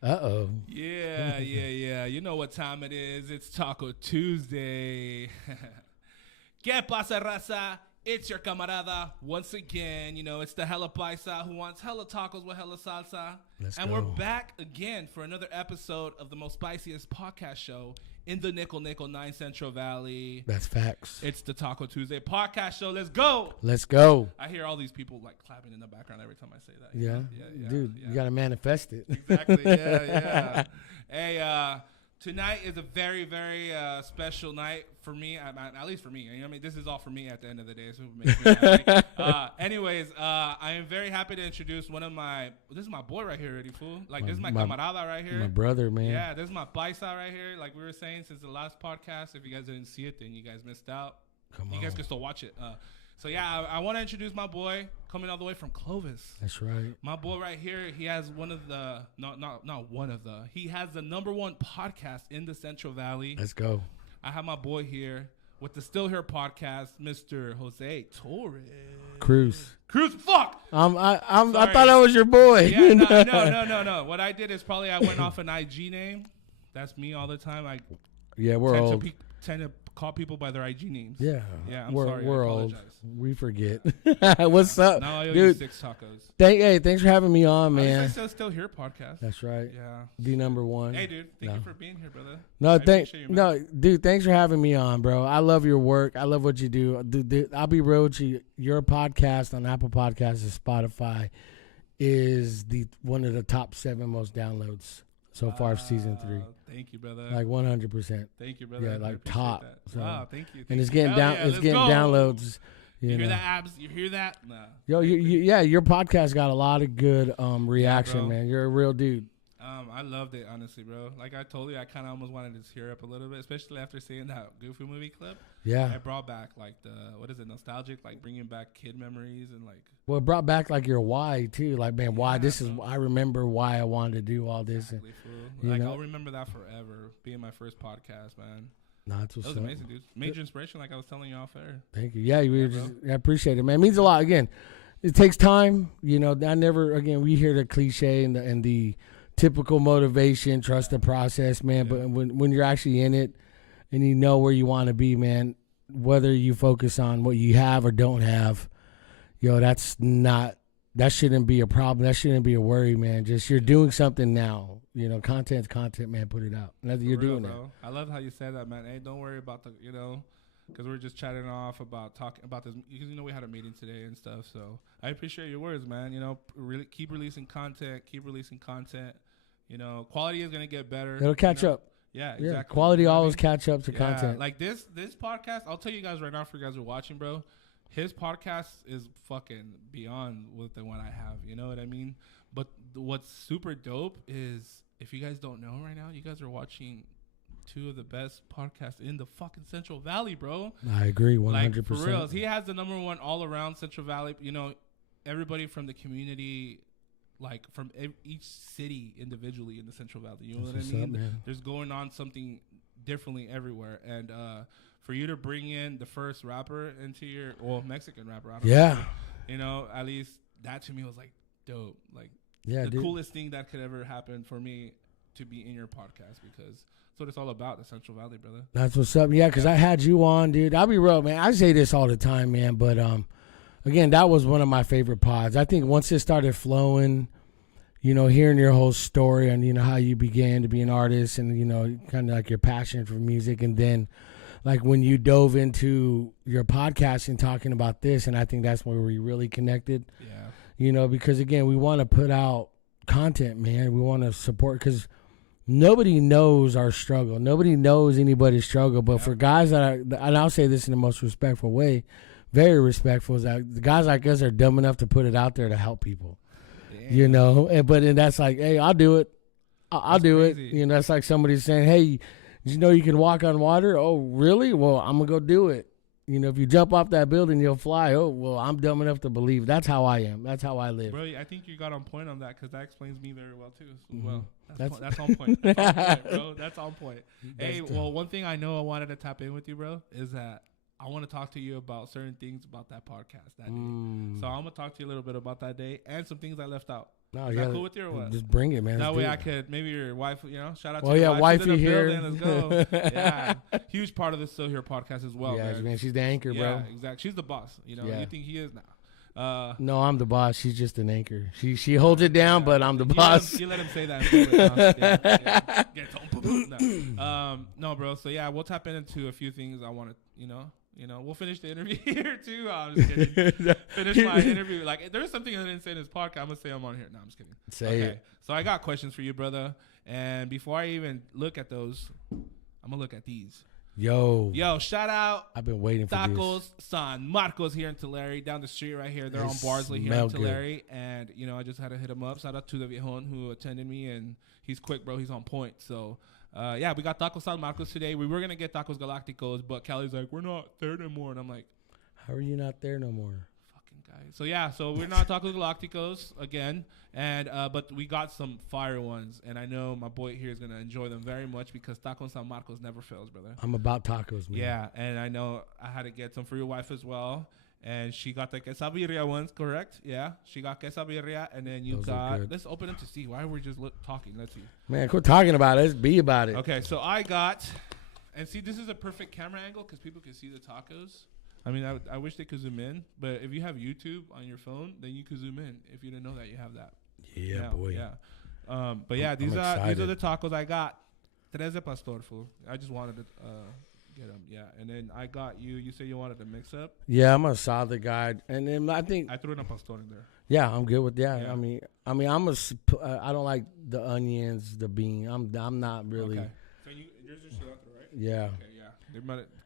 Uh-oh. Yeah. You know what time it is. It's Taco Tuesday. ¿Qué pasa, raza? It's your camarada once again. You know, it's the hella paisa who wants hella tacos with hella salsa. And we're back again for another episode of the most spiciest podcast show in the Nickel 9 Central Valley. That's facts. It's the Taco Tuesday podcast show. Let's go. Let's go. I hear all these people like clapping in the background every time I say that. Yeah. Dude, you got to manifest it. Exactly. Yeah. Hey, tonight is a very, very special night for me, at least for me. You know what I mean? This is all for me at the end of the day. So it makes me happy. Anyways, I am very happy to introduce one of my, this is my boy right here already, fool. Like, this is my camarada right here. My brother, man. Yeah, this is my paisa right here. Like we were saying since the last podcast. If you guys didn't see it, then you guys missed out. Come on. You guys can still watch it. So, yeah, I want to introduce my boy coming all the way from Clovis. That's right. My boy right here, he has one of the, not one of the, he has the number one podcast in the Central Valley. Let's go. I have my boy here with the Still Here podcast, Mr. Jose Torres. Cruz, fuck! I thought that was your boy. Yeah, no. What I did is probably I went off an IG name. That's me all the time. We're old. Tend to call people by their IG names. Yeah, I'm sorry. We're I old. apologize. We forget. What's up, now I owe dude? you 6 tacos. Thanks for having me on, man. I Still Here podcast. That's right. Yeah. The number one. Hey, dude. Thank you for being here, brother. Dude. Thanks for having me on, bro. I love your work. I love what you do. Dude, I'll be real with you. Your podcast on Apple Podcasts and Spotify is one of the top 7 most downloads so far of season 3. Thank you, brother. Like 100%. Thank you, brother. Yeah, like top. So. Wow, thank you. And it's getting downloads. You hear that, Abs? You hear that? Nah. Yo, your podcast got a lot of good reaction, man. You're a real dude. I loved it, honestly, bro. Like I told you, I kind of almost wanted to tear up a little bit, especially after seeing that Goofy movie clip. Yeah. It brought back like nostalgic, like bringing back kid memories and like. Well, it brought back like your why too. Like, man, why this is? I remember why I wanted to do all this. Exactly, fool. Like I'll remember that forever. Being my first podcast, man. That was amazing, dude. Major inspiration, like I was telling you off air. Thank you. Yeah, I appreciate it, man. It means a lot. Again, it takes time. You know, we hear the cliche and the typical motivation, trust the process, man. Yeah. But when you're actually in it and you know where you want to be, man, whether you focus on what you have or don't have, that shouldn't be a problem. That shouldn't be a worry, man. Just you're doing something now. You know, content's content, man. Put it out. You're doing that. I love how you said that, man. Hey, don't worry about because we're just chatting off about talking about this. Because we had a meeting today and stuff. So I appreciate your words, man. You know, really keep releasing content. You know, quality is gonna get better. It'll catch up. Yeah, exactly. Yeah, quality always catch up to content. Like this podcast, I'll tell you guys right now, if you guys are watching, bro. His podcast is fucking beyond what the one I have. You know what I mean? But what's super dope is, if you guys don't know right now, you guys are watching 2 of the best podcasts in the fucking Central Valley, bro. I agree 100%. Like, for real. He has the number one all around Central Valley. You know, everybody from the community, like from each city individually in the Central Valley. You know what I mean? There's going on something differently everywhere. And for you to bring in the first rapper into your, Mexican rapper, I don't know, you know, at least that to me was like dope. Like, the coolest thing that could ever happen for me to be in your podcast, because that's what it's all about, the Central Valley, brother. That's what's up. Yeah, because I had you on, dude. I'll be real, man. I say this all the time, man, but again, that was one of my favorite pods. I think once it started flowing, you know, hearing your whole story and, you know, how you began to be an artist and, you know, kind of like your passion for music, and then like when you dove into your podcast and talking about this, and I think that's where we really connected. Yeah. You know, because again, we want to put out content, man. We want to support, because nobody knows our struggle. Nobody knows anybody's struggle. But for guys and I'll say this in the most respectful way, very respectful, is that the guys like us are dumb enough to put it out there to help people. Damn. You know, and that's like, hey, I'll do it. I'll do it. You know, that's like somebody saying, hey, did you know you can walk on water? Oh, really? Well, I'm going to go do it. You know, if you jump off that building, you'll fly. Oh, well, I'm dumb enough to believe. That's how I am. That's how I live. Bro, I think you got on point on that, because that explains me very well, too. Well, that's on point. That's on point, bro. That's on point. Hey, well, one thing I know I wanted to tap in with you, bro, is that I want to talk to you about certain things about that podcast that day. So I'm going to talk to you a little bit about that day and some things I left out. No, Is that cool with you or what? Just bring it, man. That way I could, maybe your wife, shout out to your your wife. wifey here. Let's go. Yeah. Huge part of the Still Here podcast as well. Yeah, man. She's the anchor, bro. Yeah, exactly. She's the boss. You think he is now. No, I'm the boss. She's just an anchor. She holds it down, but I'm the boss. You let him say that. No, bro. So yeah, we'll tap into a few things. I want to, we'll finish the interview here too. I'm just kidding. Finish my interview. Like, there's something I didn't say in this podcast. I'm gonna say I'm on here. No, I'm just kidding. Say it. So I got questions for you, brother. And before I even look at those, I'm gonna look at these. Yo, shout out. I've been waiting for Tacos San Marcos here in Tulare, down the street right here. They're on Barsley here in Tulare. And, I just had to hit him up. Shout out to the Viejon who attended me, and he's quick, bro. He's on point. So, we got Tacos San Marcos today. We were going to get Tacos Galacticos, but Callie's like, we're not there no more. And I'm like, how are you not there no more? Fucking guy. So we're not Tacos Galacticos again. And but we got some fire ones, and I know my boy here is gonna enjoy them very much because Tacos San Marcos never fails, brother. I'm about tacos, man. Yeah, and I know I had to get some for your wife as well, and she got the quesabirria ones, correct? Yeah, she got quesabirria, and then Those got. Let's open them to see. Why are we just talking? Let's see. Man, quit talking about it. Let's be about it. Okay, so I got, and see, this is a perfect camera angle because people can see the tacos. I mean, I wish they could zoom in, but if you have YouTube on your phone, then you can zoom in. If you didn't know that, you have that. Yeah, boy. Yeah. But yeah, these are the tacos I got. Tres de pastor, fool. I just wanted to get them. Yeah, and then I got you. You said you wanted to mix up. Yeah, I'm a solid guy, and then I think I threw in a pastor in there. Yeah, I'm good with that. Yeah. I mean, I don't like the onions, the bean. I'm not really. Okay. So yours are cilantro, right? Yeah. Okay, yeah.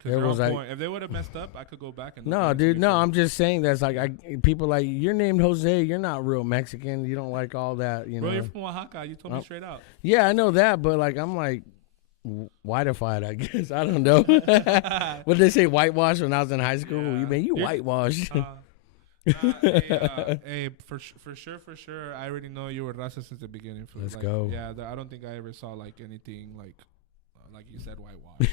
They're on point. If they would have messed up, I could go back and. No, dude. No, I'm just saying that's like people like you're named Jose. You're not real Mexican. You don't like all that. Bro, you're from Oaxaca. You told me straight out. Yeah, I know that, but like I'm like whitified. I guess I don't know. What did they say? Whitewash when I was in high school. Yeah. You whitewashed. Hey, for sure. I already know you were Raza since the beginning. Let's go. Yeah, I don't think I ever saw like anything like you said, whitewash.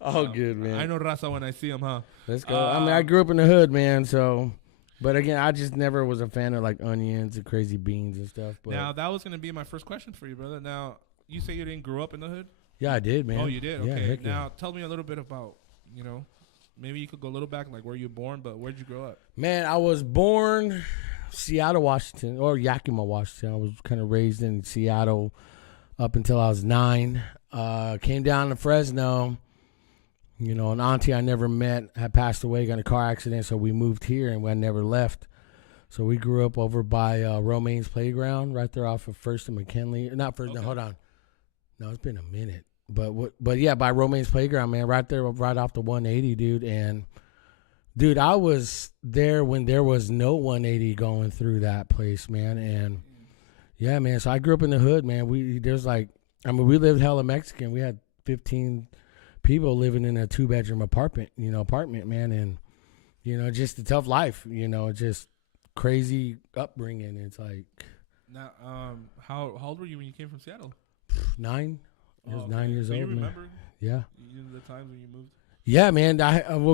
Oh, good, man. I know Raza when I see him, huh? Let's go. I mean, I grew up in the hood, man. So, but again, I just never was a fan of like onions and crazy beans and stuff. But now that was gonna be my first question for you, brother. Now you say you didn't grow up in the hood. Yeah, I did, man. Oh, you did. Okay. Yeah, now tell me a little bit about maybe you could go a little back, like where you were born, but where'd you grow up? Man, I was born Seattle, Washington, or Yakima, Washington. I was kind of raised in Seattle up until I was 9. Came down to Fresno. An auntie I never met had passed away, got in a car accident, so we moved here and we never left. So we grew up over by Romaine's Playground, right there off of First and McKinley. Not First. Okay. No, hold on. No, it's been a minute. But yeah, by Romaine's Playground, man, right there, right off the 180, dude. And dude, I was there when there was no 180 going through that place, man. And yeah, man. So I grew up in the hood, man. We lived hella Mexican. We had 15 people living in a 2-bedroom apartment, man. And, just a tough life, just crazy upbringing. It's like. Now, how old were you when you came from Seattle? 9. I was 9 years old. You remember? Man. Yeah. The times when you moved? Yeah, man.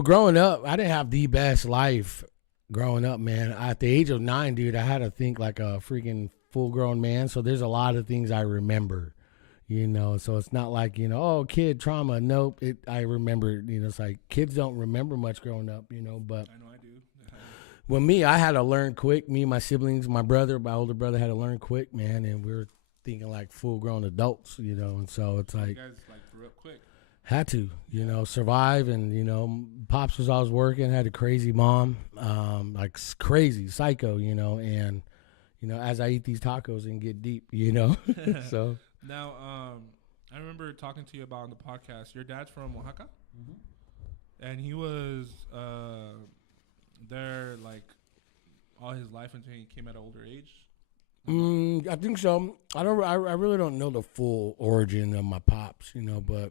Growing up, I didn't have the best life growing up, man. At the age of 9, dude, I had to think like a freaking full-grown man. So there's a lot of things I remember, So it's not like, kid trauma. Nope. I remember, it's like kids don't remember much growing up, but. I know I do. Well, I had to learn quick. Me and my siblings, my older brother had to learn quick, man. And we were thinking like full-grown adults, and so it's like. You guys grew up quick. Had to, survive, and pops was always working. Had a crazy mom, like crazy psycho, and as I eat these tacos and get deep, So now, I remember talking to you about on the podcast. Your dad's from Oaxaca, and he was there like all his life until he came at an older age. I think so. I really don't know the full origin of my pops, but.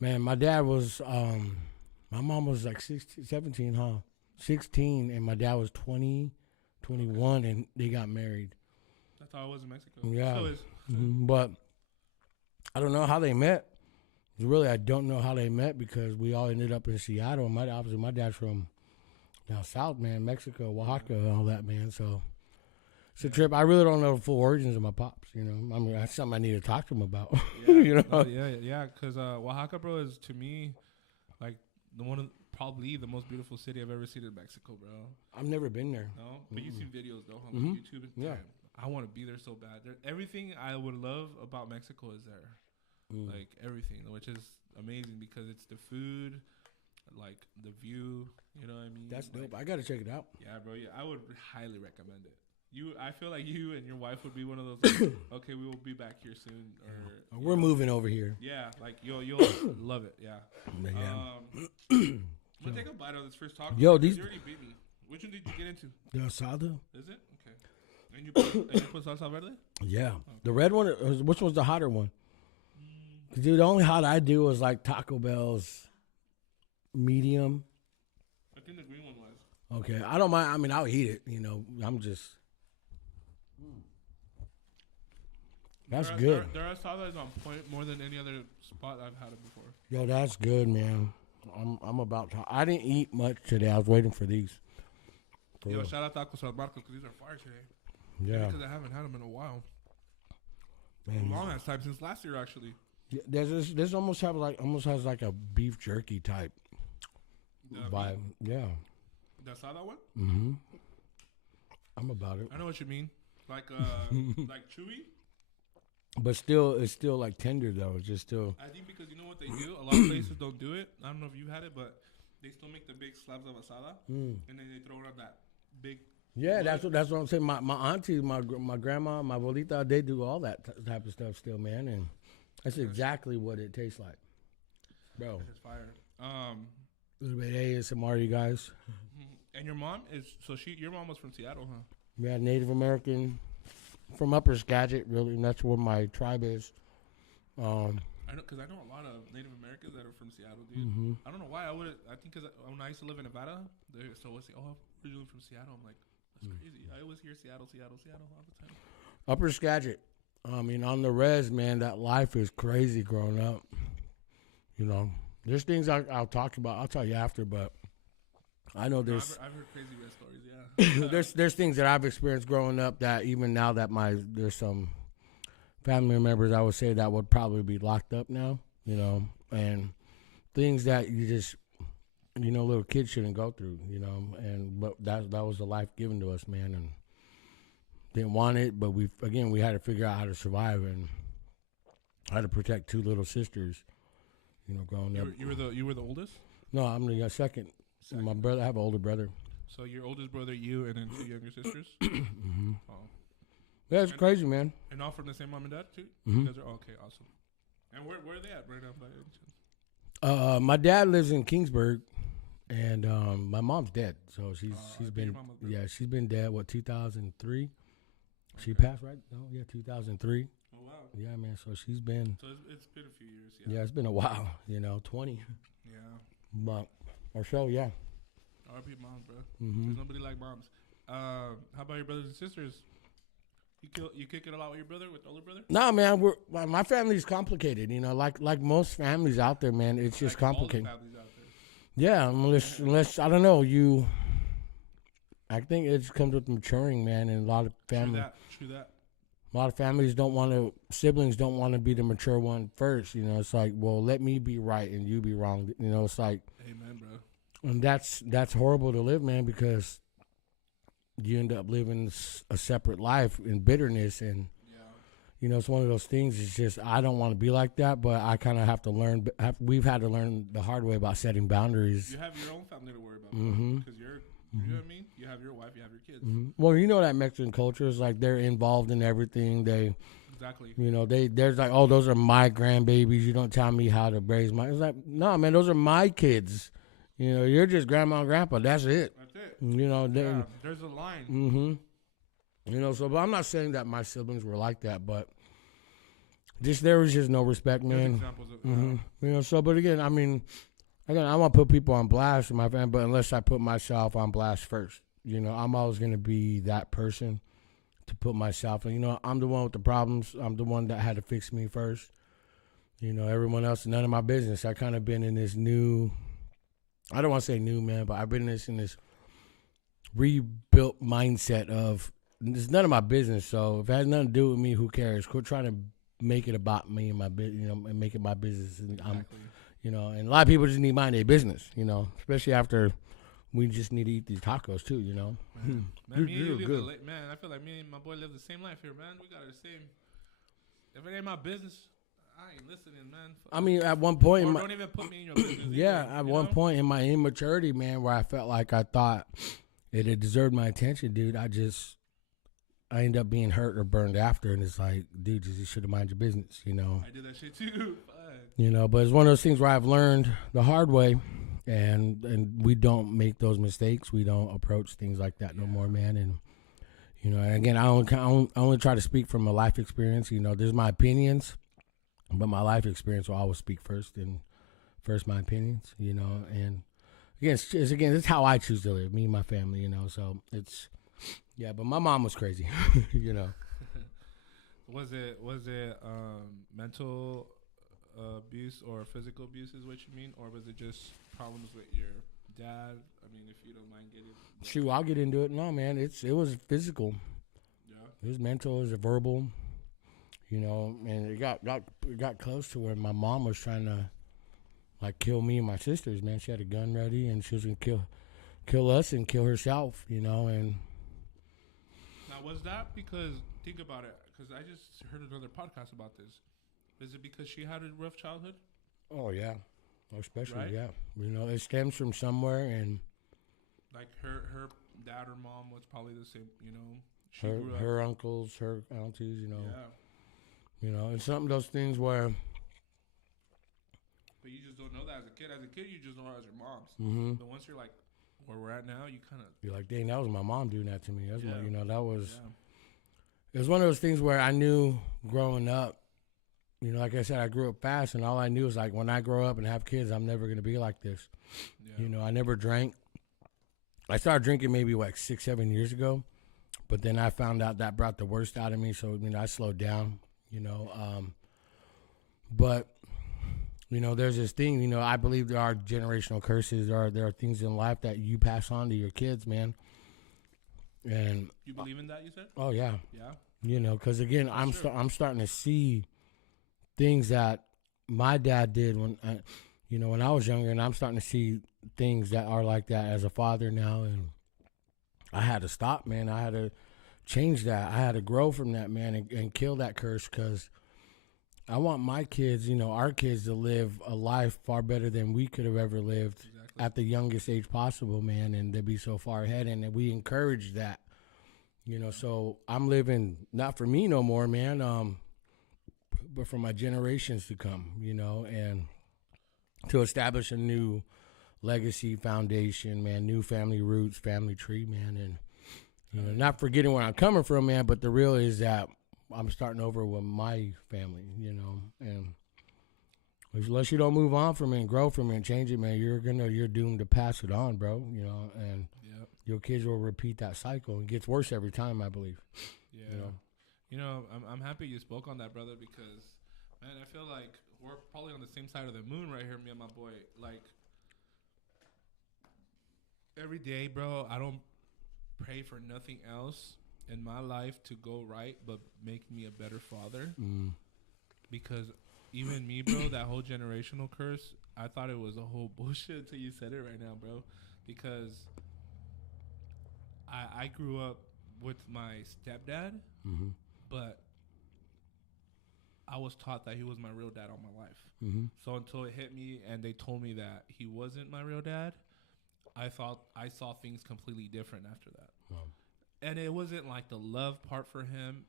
Man, my dad was, my mom was like 17, huh? 16, and my dad was 20, 21, and they got married. That's how it was in Mexico. Yeah. So is. But I don't know how they met. Really, I don't know how they met because we all ended up in Seattle. My dad's from down south, man, Mexico, Oaxaca, and all that, man. So it's a trip. I really don't know the full origins of my pops. You know, I mean, that's something I need to talk to him about. Yeah, you know, because Oaxaca, bro, is to me like probably the most beautiful city I've ever seen in Mexico, bro. I've never been there. No, but you've seen videos though on YouTube. Yeah, I want to be there so bad. Everything I would love about Mexico is there, like everything, which is amazing because it's the food, like the view. You know what I mean? That's dope. I gotta check it out. Yeah, bro. Yeah, I would highly recommend it. I feel like you and your wife would be one of those. Like, okay, we will be back here soon, or we're moving over here. Yeah, like you'll love it. Yeah. I'm gonna take a bite of this first taco. Yo, you these already beat me. Which one did you get into? The asada. Is it okay? And you put salsa verde? Yeah, okay. The red one. Which one's the hotter one? Dude, the only hot I do was like Taco Bell's medium. I think the green one was. Okay, I don't mind. I mean, I'll eat it. You know, I'm just. That's good. Their asada is on point more than any other spot I've had it before. Yo, that's good, man. I'm about to. I didn't eat much today. I was waiting for these. Yo, shout out Taco San Marcos because these are fire today. Yeah. Because I haven't had them in a while. Man, a long ass time since last year, actually. Yeah, this almost has like a beef jerky type vibe. Yeah. The asada one. Mm-hmm. I'm about it. I know what you mean. Like like chewy. But still, it's still like tender though. It's just still. I think because you know what they do. A lot of places don't do it. I don't know if you had it, but they still make the big slabs of asada, and then they throw it on that big. Yeah, that's what I'm saying. My auntie, my grandma, my abuelita, they do all that type of stuff still, man, and that's exactly what it tastes like, bro. It's fire. A little bit ASMR, you guys. And your mom is your mom was from Seattle, huh? Yeah, Native American. From Upper Skagit, really, and that's where my tribe is. I know, because I know a lot of Native Americans that are from Seattle, dude. Mm-hmm. I don't know why. I think because when I used to live in Nevada, they so would say, "Oh, I'm originally from Seattle." I'm like, that's crazy. I always hear Seattle all the time. Upper Skagit. I mean, on the res, man, that life is crazy growing up. You know, there's things I'll talk about. I'll tell you after, but I know there's. I've heard crazy red stories. Yeah. there's things that I've experienced growing up that even now that there's some family members I would say that would probably be locked up now. You know, and things that you just little kids shouldn't go through. You know, but that was the life given to us, man, and didn't want it, but we had to figure out how to survive and how to protect two little sisters. You know, growing up. You were the oldest? No, I'm the second. My brother, I have an older brother. So your oldest brother, you, and then 2 younger sisters? Mm-hmm. Oh. Yeah, it's crazy, man. And all from the same mom and dad, too? Mm-hmm. You guys are, okay, awesome. And where are they at right now, by any chance? My dad lives in Kingsburg, and my mom's dead. So she's been dead, 2003? She passed, right? Oh, yeah, 2003. Oh, wow. Yeah, man, so she's been... So it's been a few years, yeah. Yeah, it's been a while, 20. Yeah. But, or so, yeah. R.I.P. moms, bro. Mm-hmm. There's nobody like moms. How about your brothers and sisters? You kick it a lot with your brother, with the older brother? No, man. My family's complicated. Like most families out there, man. It's just complicated. All the families out there. Yeah, unless I don't know you. I think it comes with maturing, man, and a lot of families. True that. A lot of families siblings don't want to be the mature one first. It's like, well, let me be right and you be wrong. It's like. Amen, bro. And that's horrible to live, man, because you end up living a separate life in bitterness, and it's one of those things. It's just I don't want to be like that, but I kind of have to learn. We've had to learn the hard way about setting boundaries. You have your own family to worry about, because you know what I mean. You have your wife, you have your kids. Mm-hmm. Well, that Mexican culture is like they're involved in everything. Exactly. There's like, oh, those are my grandbabies. You don't tell me how to raise my. It's like, no, man, those are my kids. You're just grandma and grandpa. That's it. That's it. There's a line. Mm-hmm. But I'm not saying that my siblings were like that, but there was just no respect, man. There's examples of that. But again, I want to put people on blast in my family, but unless I put myself on blast first, I'm always going to be that person to put myself in. I'm the one with the problems. I'm the one that had to fix me first. Everyone else, none of my business. I kind of been in this new. I don't want to say new, man, but I've been in this rebuilt mindset of it's none of my business. So if it has nothing to do with me, who cares? Quit trying to make it about me and my business, and make it my business. And Exactly. and a lot of people just need to mind their business, especially after we just need to eat these tacos too, Man, man, I feel like me and my boy live the same life here, man. We got the same. If it ain't my business, I ain't listening, man. I mean, at one point, don't even put me in your business. Yeah, either, at one point in my immaturity, man, where I felt like I thought it had deserved my attention, dude. I ended up being hurt or burned after, and it's like, dude, you should have mind your business, I do that shit too. But it's one of those things where I've learned the hard way, and we don't make those mistakes. We don't approach things like that no more, man. And and again, I only try to speak from a life experience. There's my opinions, but my life experience will always speak first, and my opinions. And again, it's how I choose to live, me and my family. So it's. Yeah, but my mom was crazy, Was it mental abuse or physical abuse is what you mean? Or was it just problems with your dad? I mean, if you don't mind getting... Shoot, I'll get into it. No, man, it was physical. Yeah. It was mental, it was verbal, and it got close to where my mom was trying to, kill me and my sisters, man. She had a gun ready, and she was going to kill us and kill herself, and... Was that because, think about it, because I just heard another podcast about this. Is it because she had a rough childhood? Oh, yeah. Especially, right? Yeah. It stems from somewhere, and... Like, her dad or mom was probably the same, her uncles, her aunties, Yeah. It's some of those things where... But you just don't know that as a kid. As a kid, you just know her as your mom's. Mm-hmm. But once you're like... where we're at now, you kind of... You're like, dang, that was my mom doing that to me. That's that was... Yeah. It was one of those things where I knew growing up, like I said, I grew up fast, and all I knew was, when I grow up and have kids, I'm never going to be like this. Yeah. I never drank. I started drinking maybe, 6, 7 years ago, but then I found out that brought the worst out of me, so, I slowed down, But... there's this thing, I believe there are generational curses. There are things in life that you pass on to your kids, man. And you believe in that, you said? Oh, yeah. Yeah. Because, again, I'm starting to see things that my dad did when I was younger, and I'm starting to see things that are like that as a father now. And I had to stop, man. I had to change that. I had to grow from that, man, and kill that curse, because I want my kids, our kids, to live a life far better than we could have ever lived at the youngest age possible, man, and to be so far ahead. And we encourage that, so I'm living not for me no more, man, but for my generations to come, and to establish a new legacy foundation, man, new family roots, family tree, man, and not forgetting where I'm coming from, man, but the real is that I'm starting over with my family, and unless you don't move on from it and grow from it and change it, man, you're doomed to pass it on, bro, and your kids will repeat that cycle. It gets worse every time, I believe. Yeah. I'm happy you spoke on that, brother, because, man, I feel like we're probably on the same side of the moon right here, me and my boy. Like, every day, bro, I don't pray for nothing else in my life to go right but make me a better father. Because even me, bro, that whole generational curse, I thought it was a whole bullshit until you said it right now, bro. Because I grew up with my stepdad, but I was taught that he was my real dad all my life. So until it hit me and they told me that he wasn't my real dad, I saw things completely different after that. Wow. And it wasn't like the love part for him.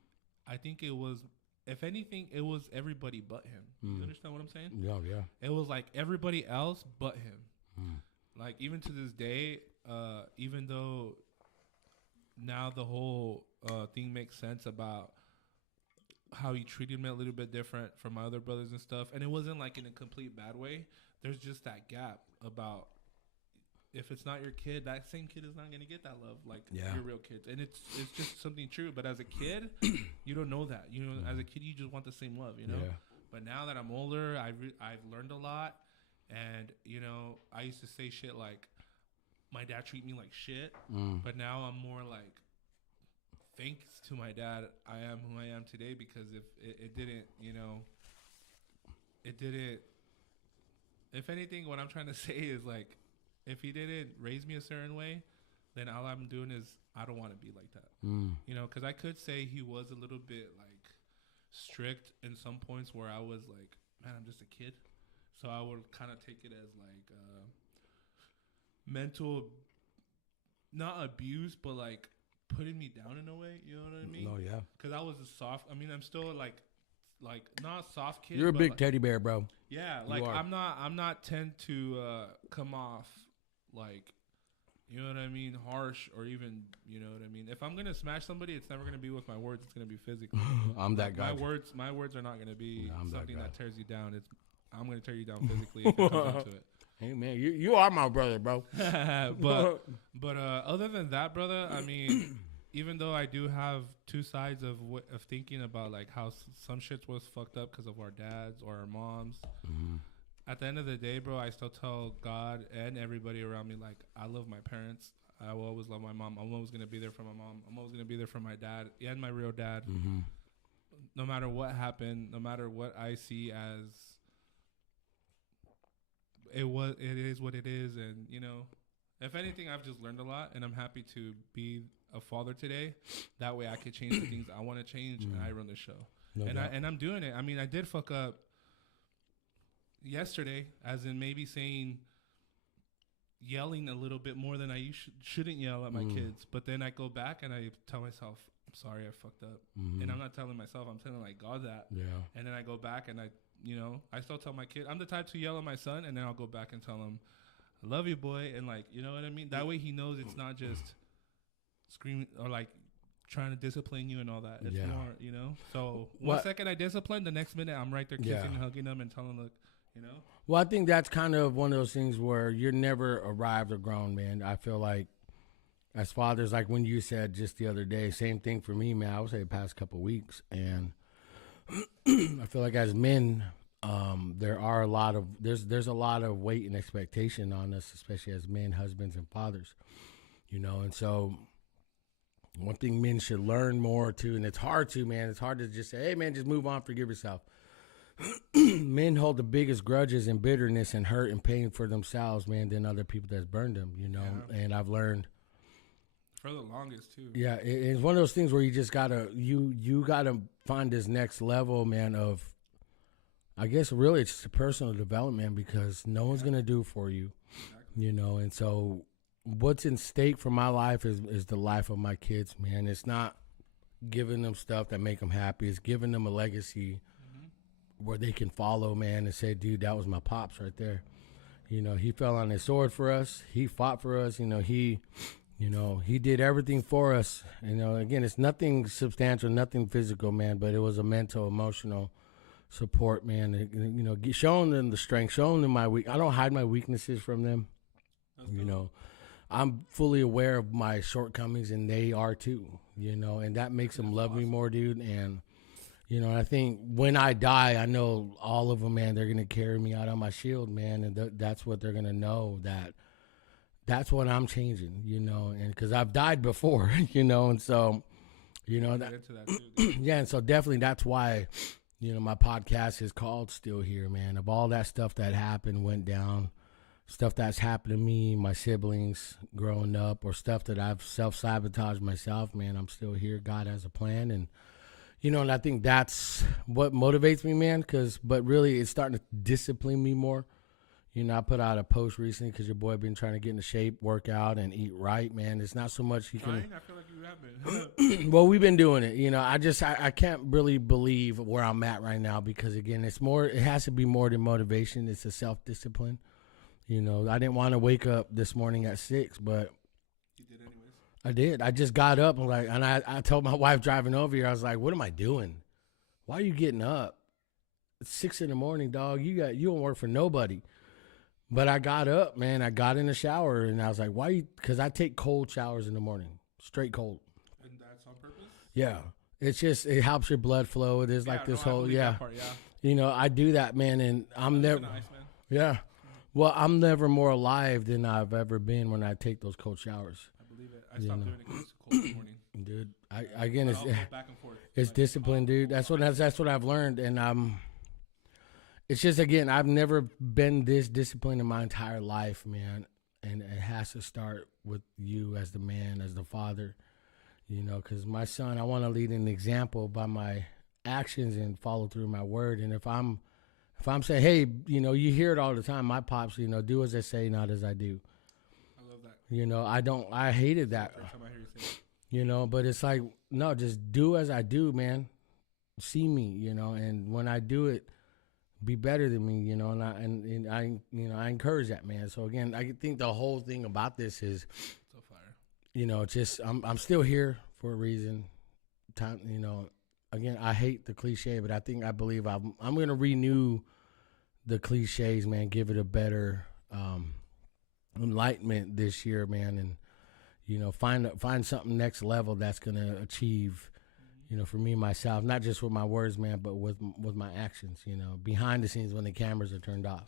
I think it was, if anything, it was everybody but him. You understand what I'm saying? Yeah. It was like everybody else but him. Like, even to this day, even though now the whole thing makes sense about how he treated me a little bit different from my other brothers and stuff. And it wasn't like in a complete bad way. There's just that gap about, if it's not your kid, that same kid is not going to get that love like your real kids. And it's just something true. But as a kid, you don't know that. As a kid, you just want the same love, Yeah. But now that I'm older, I've learned a lot. And, I used to say shit like, my dad treat me like shit. But now I'm more like, thanks to my dad, I am who I am today, because if it didn't, you know, it didn't. If anything, what I'm trying to say is like, if he didn't raise me a certain way, then all I'm doing is I don't want to be like that. You know, because I could say he was a little bit like strict in some points where I was like, man, I'm just a kid. So I would kind of take it as like mental, not abuse, but like putting me down in a way. You know what I mean? Oh yeah. Because I was a soft. I mean, I'm still like not a soft kid. You're a big like, teddy bear, bro. Yeah, like I'm not tend to come off like, you know what I mean, harsh, or even, you know what I mean. If I'm gonna smash somebody, it's never gonna be with my words. It's gonna be physical. I'm that guy. My words are not gonna be something that tears you down. I'm gonna tear you down physically if it comes down to it. Hey man, you are my brother, bro. but other than that, brother, I mean, even though I do have two sides of thinking about like how some shit was fucked up because of our dads or our moms. At the end of the day, bro, I still tell God and everybody around me, like, I love my parents. I will always love my mom. I'm always going to be there for my mom. I'm always going to be there for my dad and my real dad. No matter what happened, no matter what I see as it is what it is. And, you know, if anything, I've just learned a lot, and I'm happy to be a father today. That way I can change the things I want to change, and I run the show. And I'm doing it. I mean, I did fuck up yesterday, as in maybe yelling a little bit more than I shouldn't yell at my kids. But then I go back and I tell myself, I'm sorry, I fucked up. And I'm not telling myself, I'm telling like God that. Yeah. And then I go back and I still tell my kid, I'm the type to yell at my son, and then I'll go back and tell him, I love you, boy. And like, you know what I mean? That way he knows it's not just screaming or like trying to discipline you and all that. It's more, you know? So one second I discipline, the next minute I'm right there kissing and hugging them and telling them, look, you know? Well, I think that's kind of one of those things where you're never arrived or grown, man. I feel like as fathers, like when you said just the other day, same thing for me, man. I would say the past couple of weeks. And I feel like as men, there's a lot of weight and expectation on us, especially as men, husbands, and fathers, you know? And so one thing men should learn more too, and it's hard to, man. It's hard to just say, hey, man, just move on, forgive yourself. Men hold the biggest grudges and bitterness and hurt and pain for themselves, man, than other people that's burned them, you know? Yeah. And I've learned for the longest too. Yeah, it's one of those things where you just gotta you gotta find this next level, man, of, I guess really it's just a personal development, because no one's gonna do for you. Exactly. You know. And so what's in stake for my life is the life of my kids, man. It's not giving them stuff that make them happy. It's giving them a legacy where they can follow, man, and say, dude, that was my pops right there. You know, he fell on his sword for us. He fought for us. He did everything for us. You know, again, it's nothing substantial, nothing physical, man, but it was a mental, emotional support, man. And, you know, showing them the strength, showing them I don't hide my weaknesses from them. You know, I'm fully aware of my shortcomings, and they are too, you know, and that makes them love me more, dude. And, you know, I think when I die, I know all of them, man, they're going to carry me out on my shield, man. And that's what they're going to know, that's what I'm changing, you know, and because I've died before, you know, and so, you know, yeah. And so definitely that's why, you know, my podcast is called Still Here, man. Of all that stuff that happened, went down, stuff that's happened to me, my siblings growing up, or stuff that I've self-sabotaged myself, man, I'm still here. God has a plan. And, you know, and I think that's what motivates me, man, but really it's starting to discipline me more. You know, I put out a post recently because your boy been trying to get into shape, work out, and eat right, man. It's not so much I feel like you have been. Well, we've been doing it. You know, I can't really believe where I'm at right now, because, again, it has to be more than motivation. It's a self-discipline. You know, I didn't want to wake up this morning at 6, but you did anyways. I did. I just got up and I told my wife driving over here, I was like, what am I doing? Why are you getting up? It's 6 a.m, dog. You don't work for nobody. But I got up, man. I got in the shower, and I was like, why? Because I take cold showers in the morning, straight cold. And that's on purpose? Yeah. It's just, it helps your blood flow. It is like this whole, part, yeah. You know, I do that, man, and I'm never. Nice, man. Yeah. Well, I'm never more alive than I've ever been when I take those cold showers. I believe it. I stopped doing it because it's cold in the morning. Dude, again, I'll go back and forth. It's discipline, dude. That's what I've learned, and it's just, again, I've never been this disciplined in my entire life, man. And it has to start with you as the man, as the father, you know, because my son, I want to lead an example by my actions and follow through my word. And if I'm saying, hey, you know, you hear it all the time, my pops, you know, do as I say, not as I do. I love that. You know, I hated that. Every time I hear you say it. You know, but it's like, no, just do as I do, man. See me, you know, and when I do it, be better than me, you know, and I you know, I encourage that, man. So again, I think the whole thing about this is, So fire. you know, just I'm still here for a reason. Time, you know, again, I hate the cliche, but I believe I'm gonna renew the cliches, man. Give it a better enlightenment this year, man, and you know, find something next level that's gonna achieve. You know, for me, myself, not just with my words, man, but with my actions, you know, behind the scenes when the cameras are turned off,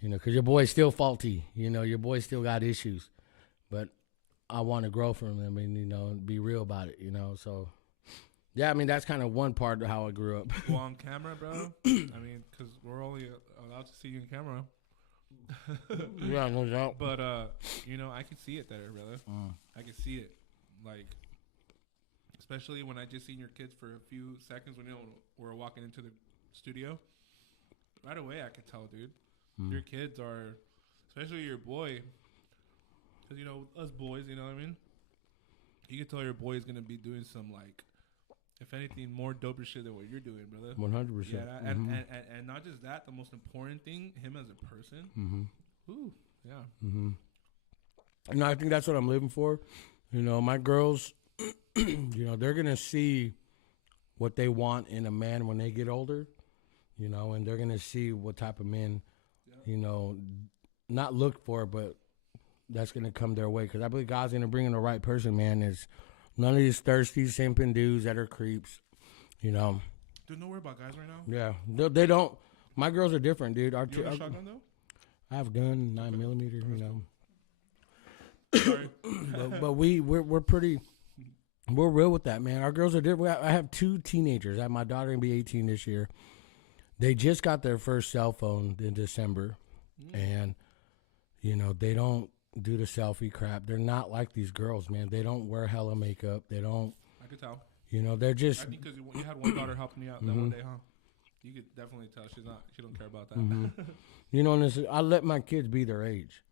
you know, because your boy's still faulty, you know, your boy still got issues, but I want to grow from him and, you know, be real about it, you know, so, yeah, I mean, that's kind of one part of how I grew up. Well, on camera, bro, I mean, because we're only allowed to see you in camera. Yeah, no doubt. But, you know, I can see it there, brother. I can see it, like, especially when I just seen your kids for a few seconds when, you know, we're walking into the studio. Right away, I could tell, dude. Your kids are, especially your boy, because, you know, us boys, you know what I mean? You can tell your boy is going to be doing some, like, if anything, more doper shit than what you're doing, brother. 100%. Yeah, and not just that, the most important thing, him as a person. Ooh, yeah. And I think that's what I'm living for. You know, my girls, you know, they're going to see what they want in a man when they get older, you know, and they're going to see what type of men, you know, not look for, but that's going to come their way. Because I believe God's going to bring in the right person, man. There's none of these thirsty, simping dudes that are creeps, you know. Dude, don't worry about guys right now. Yeah. They don't. My girls are different, dude. You have a shotgun, though? I have a gun, 9mm, you know. Sorry. but we're pretty... We're real with that, man. Our girls are different. I have 2 teenagers. I have my daughter going to be 18 this year. They just got their first cell phone in December. And, you know, they don't do the selfie crap. They're not like these girls, man. They don't wear hella makeup. They don't. I could tell. You know, they're just. I think because you had one daughter helping you out that one day, huh? You could definitely tell she don't care about that. You know, and I let my kids be their age.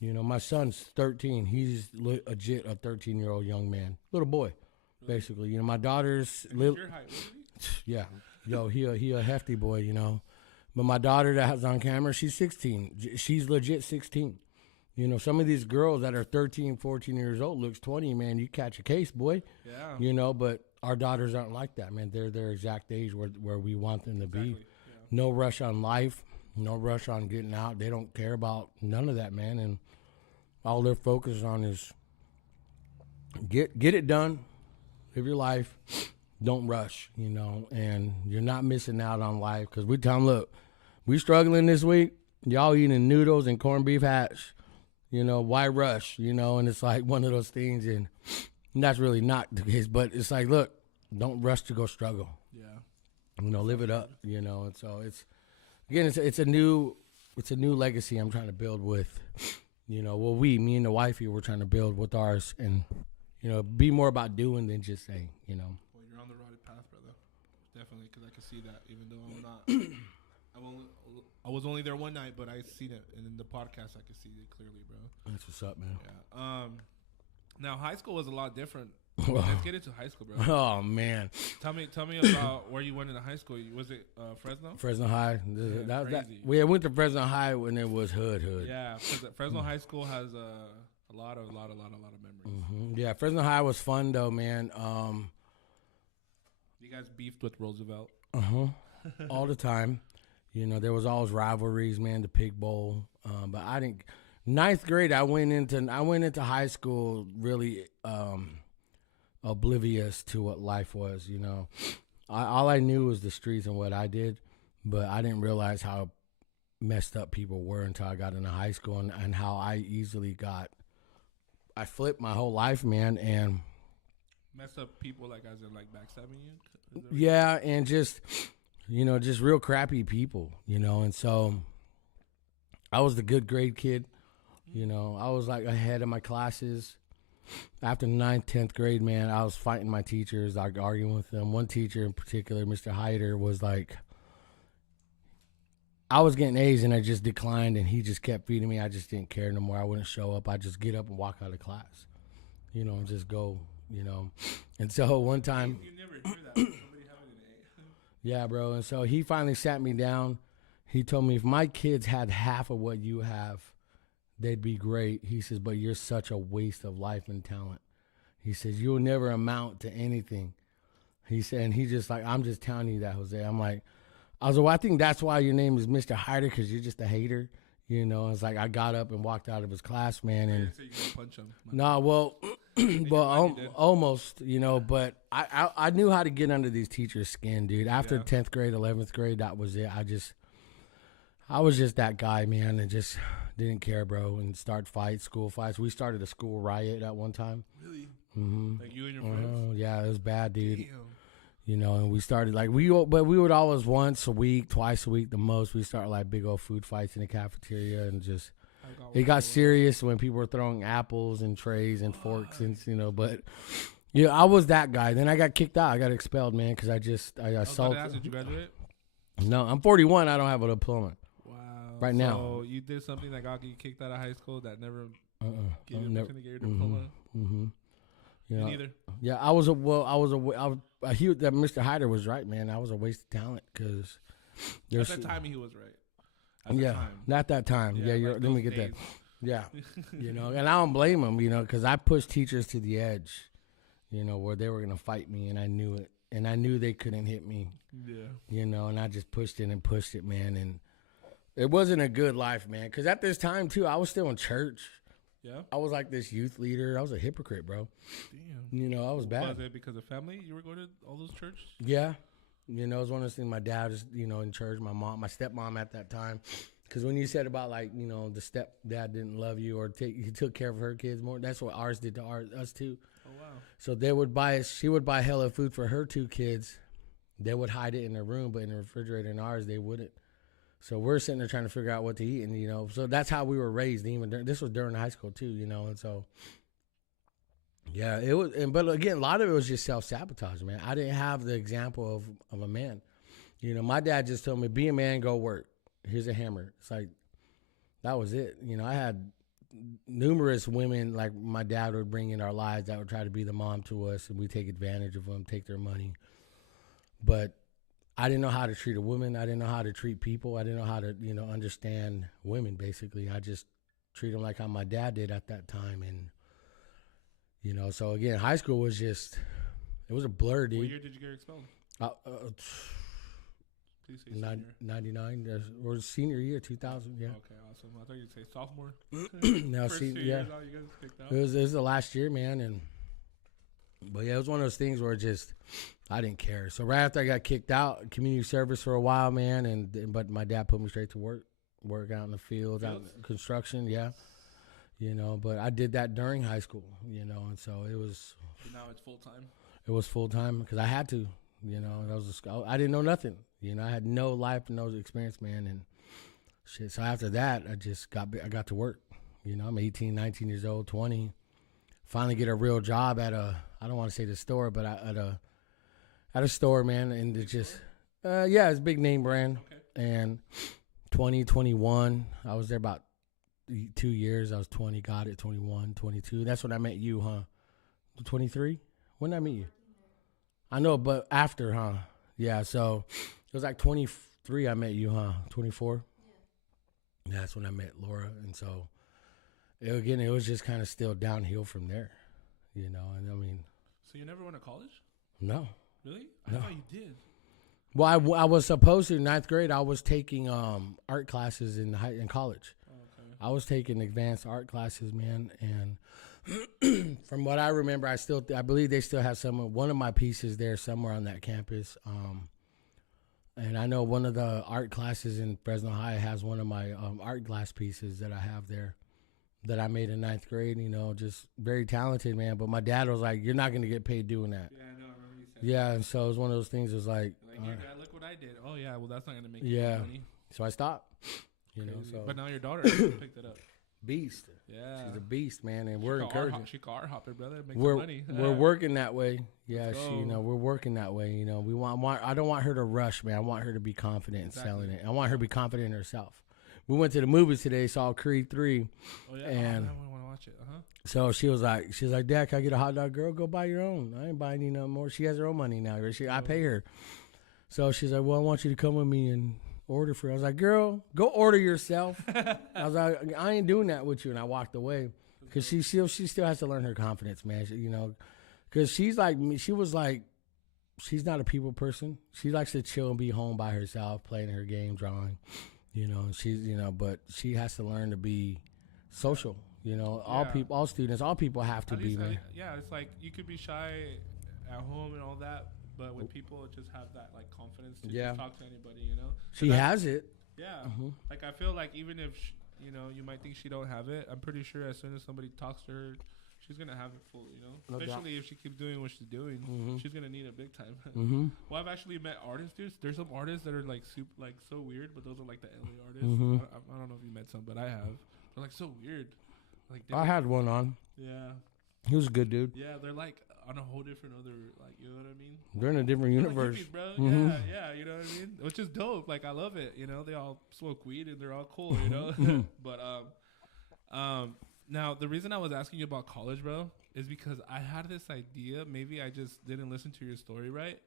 You know, my son's 13. He's legit a 13-year-old young man. Little boy, basically. You know, my daughter's... Your height, yeah. Yo, he a hefty boy, you know. But my daughter that has on camera, she's 16. She's legit 16. You know, some of these girls that are 13, 14 years old looks 20, man. You catch a case, boy. Yeah. You know, but our daughters aren't like that, man. They're their exact age where we want them to be. Yeah. No rush on life. No rush on getting out. They don't care about none of that, man. And all they're focused on is get it done, live your life, don't rush, you know, and you're not missing out on life. Because we tell them, look, we struggling this week. Y'all eating noodles and corned beef hash. You know, why rush? You know, and it's like one of those things, and that's really not the case. But it's like, look, don't rush to go struggle. Yeah. You know, live it up, you know. And so it's, again, it's a new legacy I'm trying to build with, you know, well, me and the wifey, we're trying to build with ours, and, you know, be more about doing than just saying, you know. Well, you're on the right path, brother. Definitely, because I can see that, even though I'm not. I was only there one night, but I seen it, and in the podcast, I can see it clearly, bro. That's what's up, man. Yeah. Now high school was a lot different. Let's get into high school, bro. Oh man. Tell me about where you went into high school. Was it Fresno? Fresno High. Yeah, we went to Fresno High when it was hood. Yeah, Fresno High School has a lot of memories. Mm-hmm. Yeah, Fresno High was fun though, man. You guys beefed with Roosevelt. All the time. You know, there was always rivalries, man. The Pig Bowl. But I didn't. Ninth grade, I went into high school really oblivious to what life was. You know, all I knew was the streets and what I did, but I didn't realize how messed up people were until I got into high school, and how I flipped my whole life, man, and messed up people, like as in like backstabbing you. Yeah, and just just real crappy people, and so I was the good grade kid. I was like ahead of my classes. After 9th, 10th grade, man, I was fighting my teachers, like arguing with them. One teacher in particular, Mr. Hyder, was like, I was getting A's and I just declined, and he just kept feeding me. I just didn't care no more. I wouldn't show up. I'd just get up and walk out of class, and just go, And so one time. You never hear that. Somebody having an A. Yeah, bro. And so he finally sat me down. He told me, if my kids had half of what you have, they'd be great. He says, but you're such a waste of life and talent. He says, you'll never amount to anything. He said, and he's just like, I'm just telling you that, Jose. I was like, well, I think that's why your name is Mr. Hyder, because you're just a hater. It's like I got up and walked out of his class, man. And so you gonna punch him? No, well, almost, but I knew how to get under these teachers' skin, dude. After 10th grade, 11th grade, that was it. I was just that guy, man, and just didn't care, bro, and start fights, school fights. We started a school riot at one time. Really? Mm-hmm. Like you and your friends? Yeah, it was bad, dude. Damn. And we started but we would always once a week, twice a week the most. We start like big old food fights in the cafeteria, and just it got serious when people were throwing apples and trays and forks, and but I was that guy. Then I got kicked out. I got expelled, man, because I assaulted. Did you graduate? No, I'm 41. I don't have a diploma. Right now. So you did something that got you kicked out of high school that never gave you never to get your diploma? Mm-hmm. Neither. Yeah, Mr. Hyder was right, man. I was a waste of talent because at that time he was right. Not that time. Yeah, let me get that. Yeah, and I don't blame him, because I pushed teachers to the edge, where they were gonna fight me, and I knew it, and I knew they couldn't hit me. Yeah. And I just pushed it, man, and it wasn't a good life, man, because at this time, too, I was still in church. Yeah? I was like this youth leader. I was a hypocrite, bro. Damn. I was bad. Was it because of family? You were going to all those churches? Yeah. It was one of those things. My dad was, in church. My stepmom at that time. Because when you said about, like, the stepdad didn't love you or he took care of her kids more, that's what ours did to us, too. Oh, wow. So she would buy hella food for her 2 kids. They would hide it in their room, but in the refrigerator in ours, they wouldn't. So we're sitting there trying to figure out what to eat, and so that's how we were raised. Even this was during high school too, and so yeah, it was. But again, a lot of it was just self-sabotage, man. I didn't have the example of a man. My dad just told me, "Be a man, go work. Here's a hammer." It's like that was it. I had numerous women like my dad would bring in our lives that would try to be the mom to us, and we take advantage of them, take their money, but I didn't know how to treat a woman. I didn't know how to treat people. I didn't know how to, understand women, basically. I just treat them like how my dad did at that time. And, so again, high school was it was a blur, dude. What year did you get expelled? Please say senior. 99, or senior year, 2000, yeah. Okay, awesome. I thought you'd say sophomore. No, senior, yeah. You guys picked out. It was the last year, man, but yeah, it was one of those things where I didn't care. So right after I got kicked out, community service for a while, man, but my dad put me straight to work out in the fields, out in construction, yeah. But I did that during high school, and so it was. So now it's full time. It was full time because I had to, I didn't know nothing, I had no life, no experience, man, and shit. So after that, I got to work, I'm 18, 19 years old, 20. Finally get a real job at I don't want to say the store, but at a store, man, and it's just, it's a big name brand. Okay. And 2021, I was there about 2 years. I was 20, got it, 21, 22. That's when I met you, huh? 23? When did I meet you? I know, but after, huh? Yeah, so it was like 23 I met you, huh? 24? Yeah. That's when I met Laura, and so it was just kind of still downhill from there, and I mean. So you never went to college? No. Really? I thought you did. Well, I was supposed to. In 9th grade, I was taking art classes in college. Okay. I was taking advanced art classes, man, and from what I remember, I believe they still have one of my pieces there somewhere on that campus. And I know one of the art classes in Fresno High has one of my art glass pieces that I have there that I made in 9th grade. You know, just very talented, man. But my dad was like, "You're not going to get paid doing that." Yeah, I know. I remember you said. Yeah, and so it was one of those things. It was like, Here, Dad, look what I did. Oh yeah, well that's not going to make yeah. you money. So I stopped. You know, so but now your daughter picked it up. Beast. Yeah, she's a beast, man, and we're encouraging. She can art hopper, brother. Make We're money. we're working that way. Yeah, you know, we're working that way. You know, we want. I don't want her to rush, man. I want her to be confident in selling it. I want her to be confident in herself. We went to the movies today, saw Creed 3. Oh yeah, and I want to watch it. So she's like, Dad, can I get a hot dog? Girl, go buy your own. I ain't buying you no more. She has her own money now. I pay her. So she's like, well, I want you to come with me and order for her. I was like, girl, go order yourself. I was like, I ain't doing that with you. And I walked away because she still has to learn her confidence, man. You know, because she's like me. She was like, she's not a people person. She likes to chill and be home by herself, playing her game, drawing. You know, but she has to learn to be social. You know, all students, all people have to be, man. Yeah, it's like you could be shy at home and all that, but with people, just have that like confidence to just talk to anybody. You know, she has it. Yeah, like I feel like even if you know you might think she don't have it, I'm pretty sure as soon as somebody talks to her, she's gonna have it full. You know, especially if she keeps doing what she's doing, she's gonna need it big time. Well, I've actually met artists, dude. There's some artists that are like super, like so weird, but those are like the LA artists. I don't know if you met some, but I have. They're like so weird. Like I had one on. Yeah. He was a good dude. Yeah, they're like on a whole different other, like, you know what I mean? They're in a different universe. Like hippies, bro. Yeah, you know what I mean? Which is dope. Like, I love it. You know, they all smoke weed and they're all cool, you know? But, now, the reason I was asking you about college, bro, is because I had this idea. Maybe I just didn't listen to your story right.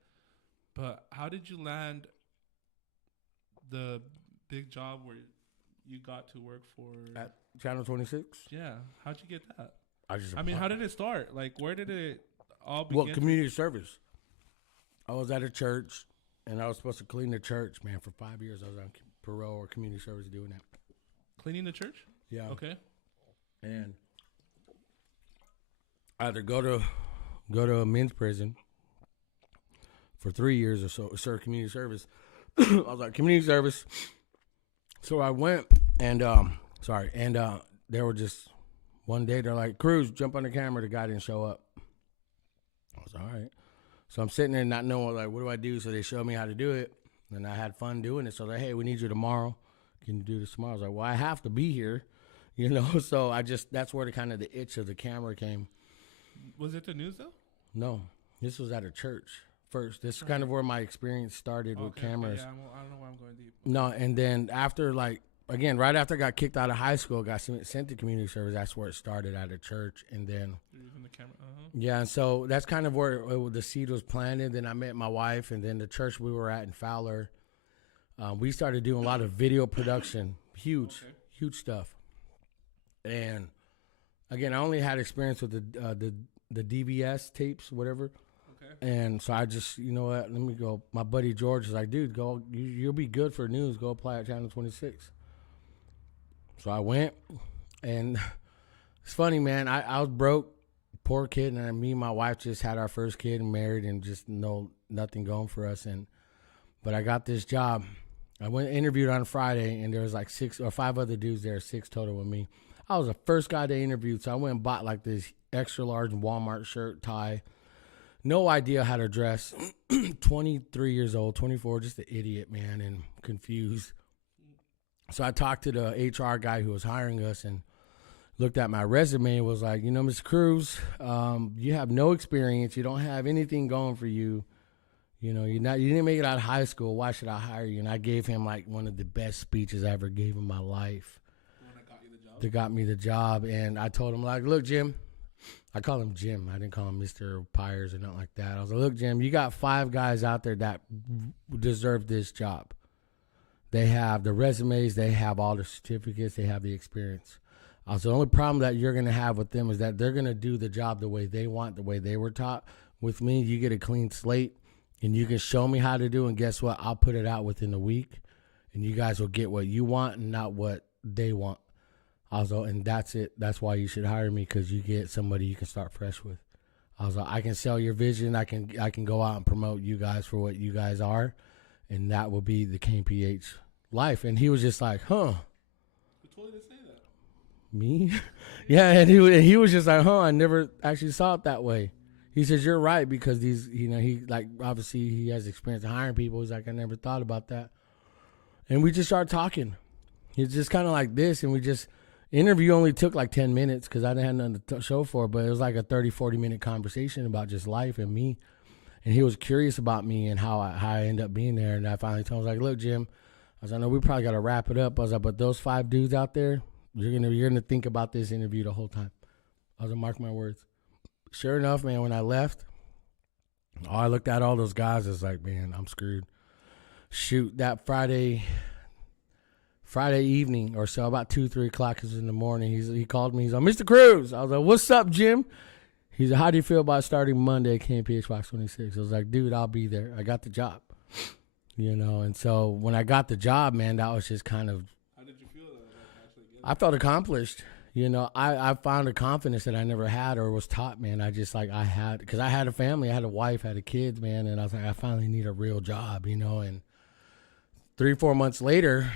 But how did you land the big job where you got to work for at Channel 26? Yeah, how'd you get that? I mean, how did it start? Like, where did it all begin? Well, community service. I was at a church, and I was supposed to clean the church, man. For 5 years, I was on parole or community service doing that. Cleaning the church? Yeah. Okay. And I had to go to a men's prison for 3 years or so, serve community service. I was like, community service. So I went and they were just one day they're like, Cruz, jump on the camera. The guy didn't show up. I was all right. So I'm sitting there not knowing like what do I do? So they showed me how to do it, and I had fun doing it. So they're like, hey, we need you tomorrow. Can you do this tomorrow? I was like, well, I have to be here, you know. So that's where the itch of the camera came. Was it the news though? No, this was at a church. First, this is kind of where my experience started with cameras. Yeah, I don't know why I'm going deep. No, and then after right after I got kicked out of high school, got sent to community service. That's where it started at a church, and then you're using the camera. Yeah, and so that's kind of where the seed was planted. Then I met my wife, and then the church we were at in Fowler, we started doing a lot of video production, huge stuff. And again, I only had experience with the DVS tapes, whatever. And so I just, you know what, let me go. My buddy George is like, dude, go, you'll be good for news. Go apply at Channel 26. So I went, and it's funny, man. I was broke, poor kid, and me and my wife just had our first kid and married and just nothing going for us. But I got this job. I went and interviewed on Friday, and there was like 6 or 5 other dudes there, 6 total with me. I was the first guy they interviewed, so I went and bought like this extra large Walmart shirt, tie. No idea how to dress. 23 years old, 24, just an idiot, man, and confused. So I talked to the HR guy who was hiring us and looked at my resume and was like, you know, Mr. Cruz, you have no experience. You don't have anything going for you. You know, you didn't make it out of high school. Why should I hire you? And I gave him like one of the best speeches I ever gave in my life. The one that got you the job? That got me the job. And I told him, like, look, Jim. I call him Jim. I didn't call him Mr. Pyers or nothing like that. I was like, look, Jim, you got 5 guys out there that deserve this job. They have the resumes. They have all the certificates. They have the experience. The only problem that you're going to have with them is that they're going to do the job the way they want, the way they were taught. With me, you get a clean slate, and you can show me how to do, and guess what? I'll put it out within a week, and you guys will get what you want and not what they want. Also, and that's it. That's why you should hire me, because you get somebody you can start fresh with. I was like, I can sell your vision. I can go out and promote you guys for what you guys are, and that will be the KPH life. And he was just like, huh. Who told you to say that? Me? Yeah, and he was just like, huh, I never actually saw it that way. He says, you're right, because these, he like, obviously he has experience in hiring people. He's like, I never thought about that. And we just started talking. It's just kind of like this, and we just, interview only took like 10 minutes because I didn't have nothing to show for it, but it was like a 30, 40-minute conversation about just life and me. And he was curious about me and how I ended up being there. And I finally told him, I was like, look, Jim, I was like, I know we probably got to wrap it up. I was like, but those 5 dudes out there, you're gonna think about this interview the whole time. I was like, mark my words. Sure enough, man, when I left, I looked at all those guys. I was like, man, I'm screwed. Shoot, that Friday evening or so, about 2, 3 o'clock in the morning, he called me. He's like, Mr. Cruz. I was like, what's up, Jim? He's like, how do you feel about starting Monday at KPH Fox 26? I was like, dude, I'll be there. I got the job. And so when I got the job, man, that was just kind of. How did you feel that? I felt accomplished. I found a confidence that I never had or was taught, man. Because I had a family, I had a wife, had a kids, man, and I was like, I finally need a real job, and 3, 4 months later,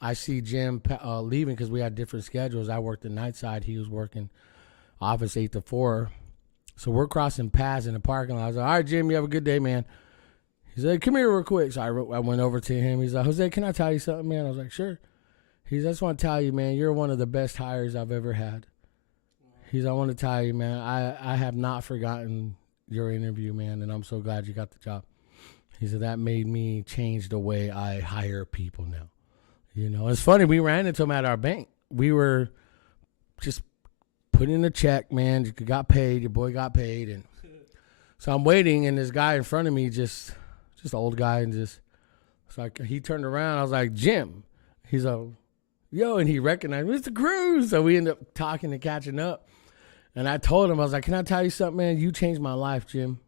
I see Jim leaving because we had different schedules. I worked the night side. He was working office 8 to 4. So we're crossing paths in the parking lot. I was like, all right, Jim, you have a good day, man. He's like, come here real quick. So I went over to him. He's like, Jose, can I tell you something, man? I was like, sure. He's like, I just want to tell you, man, you're one of the best hires I've ever had. He's like, I want to tell you, man, I have not forgotten your interview, man, and I'm so glad you got the job. He said, that made me change the way I hire people now. It's funny. We ran into him at our bank. We were just putting in a check, man. You got paid. Your boy got paid. And so I'm waiting, and this guy in front of me, just an old guy, and it's like he turned around. I was like, Jim. He's like, yo, and he recognized Mr. Cruz. So we ended up talking and catching up. And I told him, I was like, can I tell you something, man? You changed my life, Jim.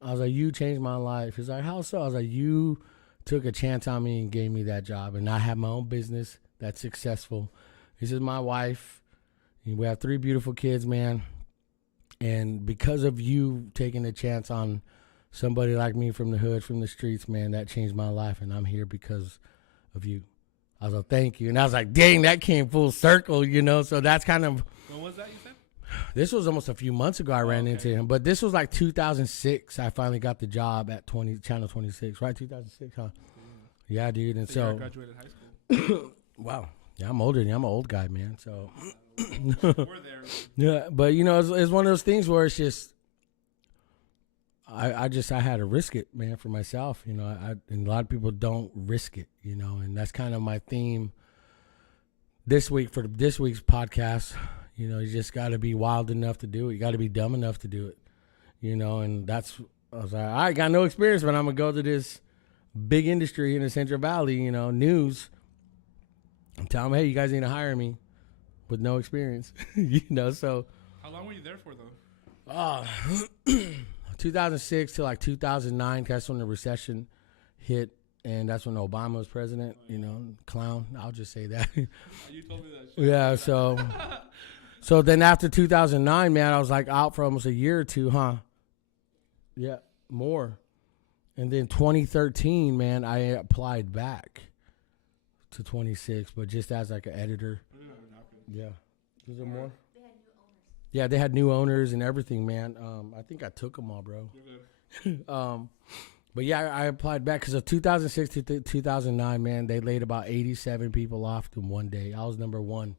I was like, you changed my life. He's like, how so? I was like, you took a chance on me and gave me that job. And I have my own business that's successful. He says, my wife, we have 3 beautiful kids, man. And because of you taking a chance on somebody like me from the hood, from the streets, man, that changed my life. And I'm here because of you. I was like, thank you. And I was like, dang, that came full circle, So that's kind of. When was that, you said? This was almost a few months ago I ran into him. But this was like 2006. I finally got the job at Channel 26, right? 2006, huh? Yeah, dude. And so you graduated high school. Wow. Yeah, I'm older than you. I'm an old guy, man. So. We're there. Yeah, but it's one of those things where it's just. I had to risk it, man, for myself. And a lot of people don't risk it, and that's kind of my theme this week for this week's podcast. You just got to be wild enough to do it. You got to be dumb enough to do it, and I was like, I got no experience, but I'm going to go to this big industry in the Central Valley, news, and tell them, hey, you guys need to hire me with no experience, so. How long were you there for, though? 2006 to like 2009, that's when the recession hit, and that's when Obama was president, clown. I'll just say that. You told me that shit. Yeah, so then after 2009, man, I was like out for almost a year or two, huh? Yeah, more. And then 2013, man, I applied back to 26, but just as like an editor. Yeah. Is there more? Yeah, they had new owners and everything, man. I think I took them all, bro. But yeah, I applied back because of 2006 to 2009, man. They laid about 87 people off in one day. I was number 1.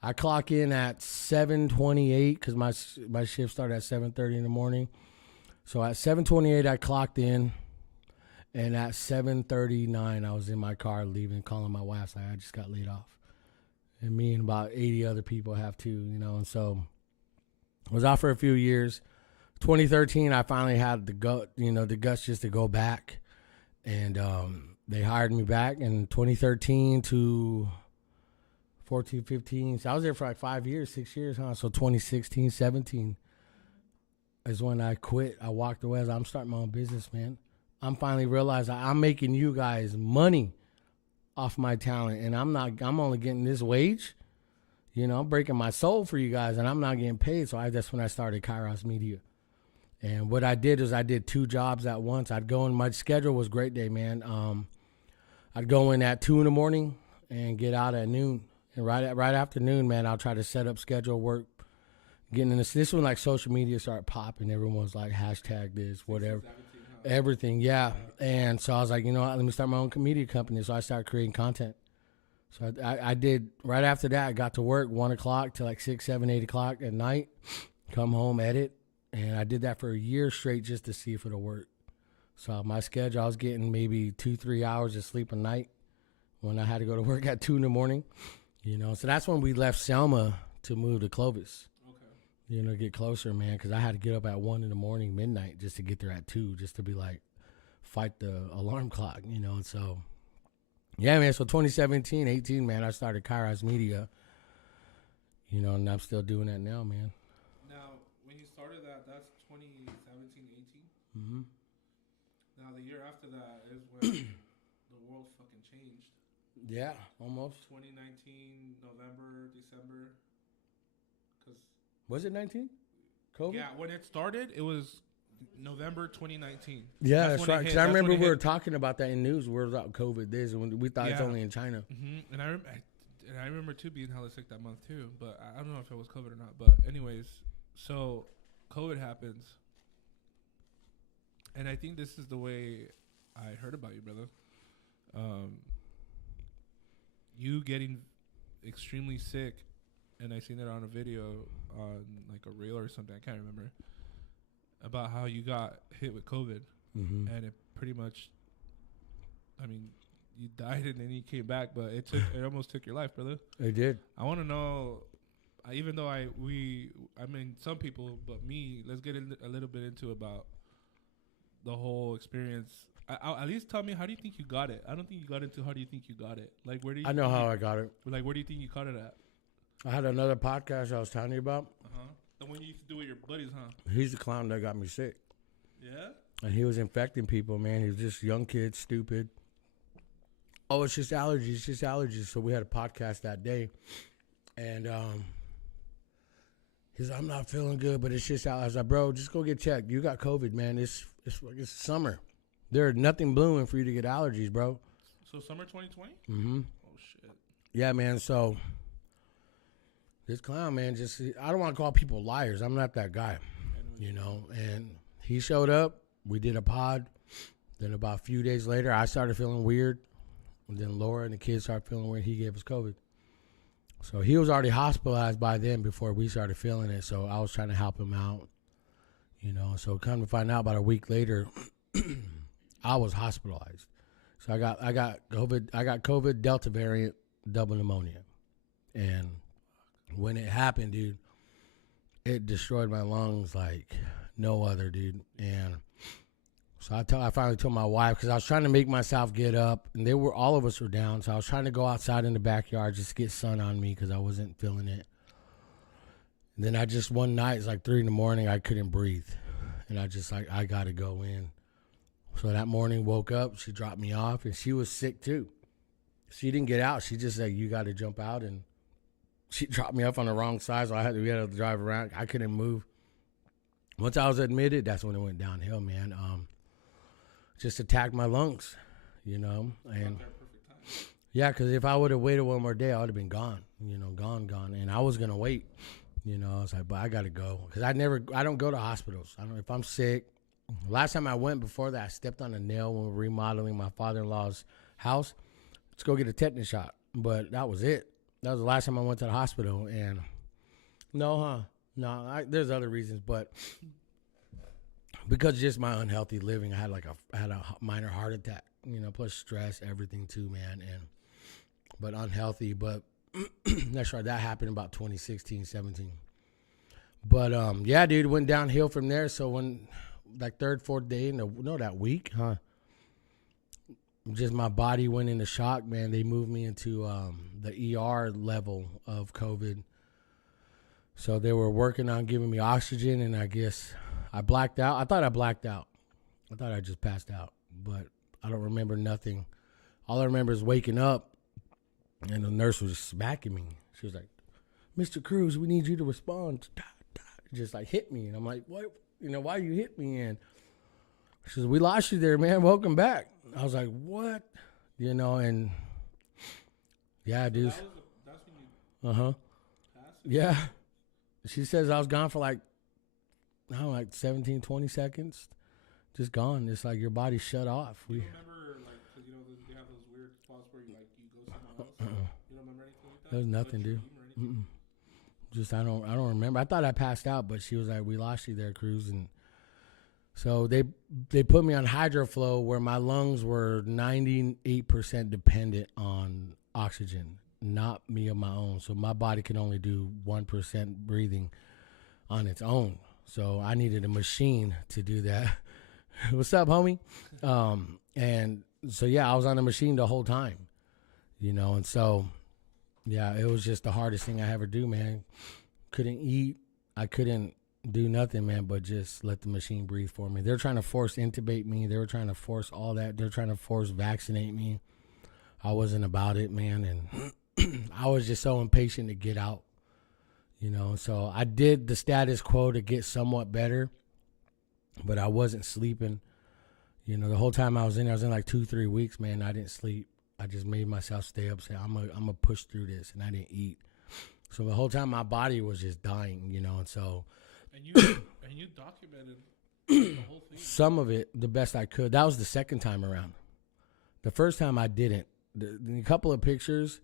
I clock in at 7:28 because my shift started at 7:30 in the morning. So at 7:28, I clocked in, and at 7:39, I was in my car leaving, calling my wife. Like, I just got laid off, and me and about 80 other people have too, And so I was off for a few years. 2013, I finally had the guts just to go back, and they hired me back in 2013 to 14, 15. So I was there for like 5 years, 6 years, huh? So 2016, 17 is when I quit. I walked away. I'm starting my own business, man. I'm finally realizing I'm making you guys money off my talent, and I'm only getting this wage. I'm breaking my soul for you guys, and I'm not getting paid. So that's when I started Kairos Media. And what I did is I did 2 jobs at once. I'd go in. My schedule was great day, man. I'd go in at 2 in the morning and get out at noon. And right after noon, man, I'll try to set up schedule work. Getting in this when like social media started popping. Everyone was like hashtag this, whatever, everything, yeah. And so I was like, you know what? Let me start my own media company. So I started creating content. So I did right after that. I got to work 1 o'clock to like 6, 7, 8 o'clock at night. Come home, edit, and I did that for a year straight just to see if it'll work. So my schedule, I was getting maybe 2-3 hours of sleep a night when I had to go to work at 2 in the morning. You know, so that's when we left Selma to move to Clovis. Okay. You know, get closer, man, because I had to get up at 1 in the morning, midnight, just to get there at 2, just to be like, fight the alarm clock, you know. And so, yeah, man, so 2017, 18, man, I started Kairos Media, you know, and I'm still doing that now, man. Now, when you started that's 2017, 18? Mm-hmm. Now, the year after that is when the world fucking changed. Yeah, almost. 2019, November, December. Was it 19? COVID? Yeah, when it started, it was November 2019. Yeah, that's right. Because I remember we were talking about that in news. Where about COVID is, when we thought it's only in China. Mm-hmm. And I remember too being hella sick that month too. But I don't know if it was COVID or not. But anyways, so COVID happens, and I think this is the way I heard about you, brother. You getting extremely sick, and I seen it on a video on like a reel or something. I can't remember. About how you got hit with COVID, and it pretty much, I mean, you died and then you came back, but it almost took your life, brother. It did. I want to know, even though I mean, some people, but me, let's get a little bit into about the whole experience. At least tell me, how do you think you got it? I don't think you got into how do you think you got it. Like, where do you? I know how I got it. Like, where do you think you caught it at? I had another podcast I was telling you about. The one you used to do with your buddies, huh? He's the clown that got me sick. Yeah? And he was infecting people, man. He was just young kid, stupid. Oh, it's just allergies. So we had a podcast that day. And he's like, I'm not feeling good, but it's just allergies. I was like, bro, just go get checked. You got COVID, man. It's summer. There's nothing blooming for you to get allergies, bro. So summer 2020? Mm-hmm. Oh, shit. Yeah, man. So this clown, man, I don't want to call people liars. I'm not that guy, you know. And he showed up. We did a pod. Then about a few days later, I started feeling weird. And then Laura and the kids started feeling weird. He gave us COVID. So he was already hospitalized by then before we started feeling it. So I was trying to help him out, you know. So come to find out about a week later, I was hospitalized. So I got COVID. I got COVID, Delta variant, double pneumonia. And when it happened, dude, it destroyed my lungs like no other, dude. And so I finally told my wife, because I was trying to make myself get up, and all of us were down. So I was trying to go outside in the backyard just to get sun on me because I wasn't feeling it. And then one night, it's like 3 in the morning, I couldn't breathe. And I got to go in. So that morning, woke up, she dropped me off, and she was sick too. She didn't get out. She just said, you got to jump out, and she dropped me off on the wrong side, so we had to drive around. I couldn't move. Once I was admitted, that's when it went downhill, man. Just attacked my lungs, you know. And yeah, because if I would have waited one more day, I would have been gone, you know, gone. And I was going to wait, you know. I was like, but I got to go. Because I don't go to hospitals. If I'm sick. Last time I went before that, I stepped on a nail when we were remodeling my father-in-law's house. Let's go get a tetanus shot. But that was it. That was the last time I went to the hospital. And no, there's other reasons, but because of just my unhealthy living, I had a minor heart attack, you know, plus stress, everything too, man. But unhealthy. But that's right, that happened about 2016, 17. But yeah, dude, went downhill from there. So when like third, fourth day that week, just my body went into shock, man. They moved me into the ER level of COVID. So they were working on giving me oxygen, and I guess I blacked out. I thought I blacked out. I thought I just passed out, but I don't remember nothing. All I remember is waking up, and the nurse was smacking me. She was like, Mr. Cruz, we need you to respond. Just like hit me. And I'm like, what why you hit me? And she says, we lost you there, man. Welcome back. I was like, what? And yeah, dude. Uh-huh. Yeah. She says I was gone for like 17, 20 seconds. Just gone. It's like your body shut off. You remember, like, because, they have those weird spots where you go somewhere else? You don't remember anything like that? There's nothing, dude. Just, I don't remember. I thought I passed out, but she was like, we lost you there, Cruz. And so they put me on hydroflow where my lungs were 98% dependent on oxygen, not me on my own. So my body can only do 1% breathing on its own. So I needed a machine to do that. What's up, homie? And so, yeah, I was on the machine the whole time, and so, yeah, it was just the hardest thing I ever do, man. Couldn't eat. I couldn't do nothing, man, but just let the machine breathe for me. They're trying to force intubate me. They were trying to force all that. They're trying to force vaccinate me. I wasn't about it, man, and I was just so impatient to get out, So I did the status quo to get somewhat better, but I wasn't sleeping. The whole time I was in like 2-3 weeks, man. I didn't sleep. I just made myself stay up, say I'm gonna push through this, and I didn't eat. So the whole time my body was just dying, and so. And you documented the whole thing. Some of it, the best I could. That was the second time around. The first time I didn't. A couple of pictures,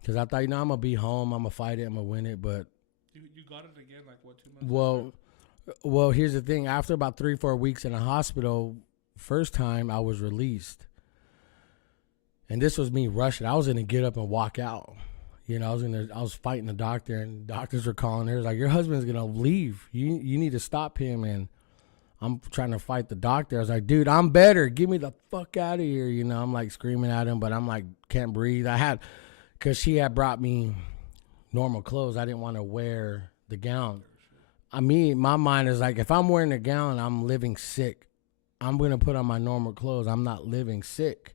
because I thought, I'm gonna be home, I'm gonna fight it, I'm gonna win it, but. You got it again, like what, 2 months? Well, here's the thing. After about 3-4 weeks in a hospital, first time I was released. And this was me rushing. I was going to get up and walk out. I was fighting the doctor, and doctors were calling. They was like, your husband's going to leave. You need to stop him. And I'm trying to fight the doctor. I was like, dude, I'm better. Get me the fuck out of here. I'm like screaming at him, but I'm like, can't breathe. Because she had brought me normal clothes. I didn't want to wear the gown. My mind is like, if I'm wearing a gown, I'm living sick. I'm going to put on my normal clothes. I'm not living sick.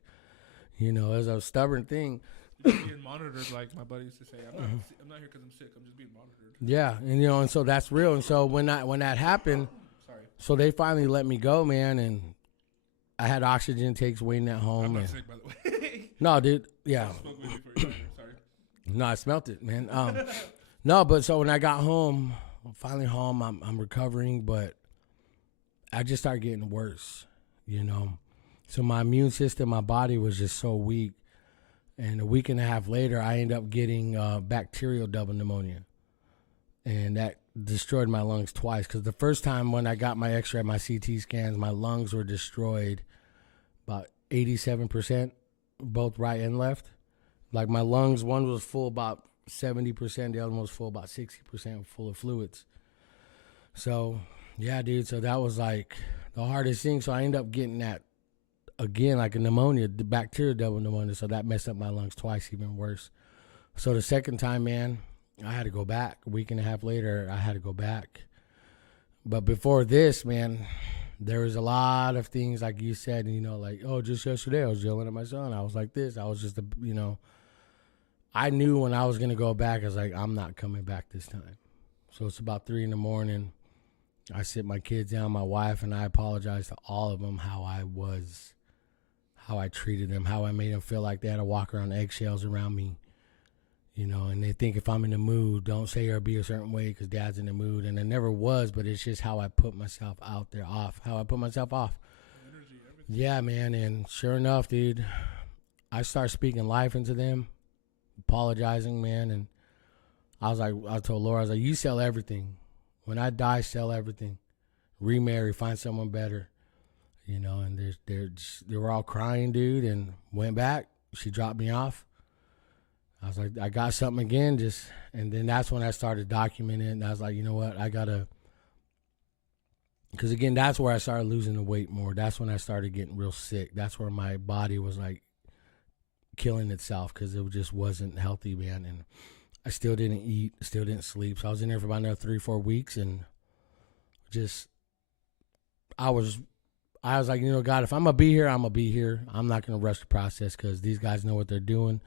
It's a stubborn thing. You're being monitored, like my buddy used to say. I'm not here because I'm sick. I'm just being monitored. Yeah, and so that's real. And so when that happened, so they finally let me go, man. And I had oxygen takes waiting at home. I'm not sick, by the way. No, dude. Yeah. I spoke with you for sorry. No, I smelt it, man. No, but so when I got home, I'm finally home. I'm recovering, but I just started getting worse. So my immune system, my body was just so weak. And a week and a half later, I ended up getting bacterial double pneumonia. And that destroyed my lungs twice. Because the first time when I got my x-ray, my CT scans, my lungs were destroyed about 87%, both right and left. Like my lungs, one was full about 70%, the other one was full about 60% full of fluids. So, yeah, dude, so that was like the hardest thing. So I ended up getting that again, like a pneumonia, the bacterial double pneumonia. So that messed up my lungs twice, even worse. So the second time, man, I had to go back. A week and a half later, I had to go back. But before this, man, there was a lot of things, like you said, like, oh, just yesterday I was yelling at my son. I was like this. I was just, I knew when I was going to go back, I was like, I'm not coming back this time. So it's about 3 a.m. I sit my kids down, my wife, and I apologize to all of them how I treated them, how I made them feel like they had to walk around eggshells around me, and they think if I'm in the mood, don't say or be a certain way because dad's in the mood. And it never was, but it's just how I put myself out there how I put myself off. Energy, everything. Yeah, man, and sure enough, dude, I start speaking life into them, apologizing, man, and I told Laura, I was like, you sell everything. When I die, sell everything. Remarry, find someone better. And they were all crying, dude, and went back. She dropped me off. I was like, I got something again, and then that's when I started documenting it, and I was like, you know what, because again, that's where I started losing the weight more. That's when I started getting real sick. That's where my body was like killing itself because it just wasn't healthy, man, and I still didn't eat, still didn't sleep. So I was in there for about another 3-4 weeks, and I was like, God, if I'm going to be here, I'm going to be here. I'm not going to rush the process because these guys know what they're doing.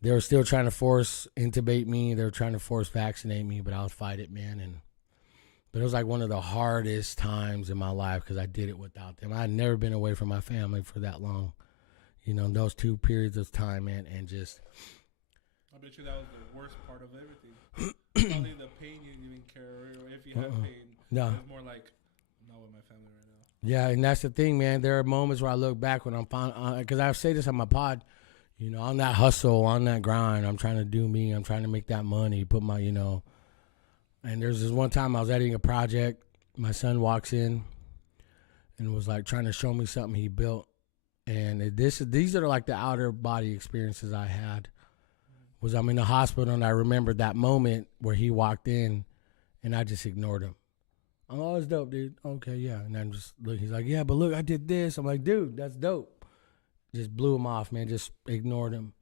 They were still trying to force intubate me. They were trying to force vaccinate me, but I would fight it, man. And But it was like one of the hardest times in my life because I did it without them. I had never been away from my family for that long. You know, those 2 periods of time, man, and just. I bet you that was the worst part of everything. Probably the pain you didn't even care, or if you had pain. No. It was more like, I'm not with my family right now. Yeah, and that's the thing, man. There are moments where I look back when I'm fine, because I say this on my pod, you know, on that hustle, on that grind, I'm trying to do me. I'm trying to make that money, put my, you know. And there's this one time I was editing a project. My son walks in and was like trying to show me something he built. And these are like the outer body experiences I had. Was I'm in the hospital and I remembered that moment where he walked in and I just ignored him. I'm like, oh, it's dope, dude. Okay, yeah. And I'm just look. He's like, yeah, but look, I did this. I'm like, dude, that's dope. Just blew him off, man. Just ignored him.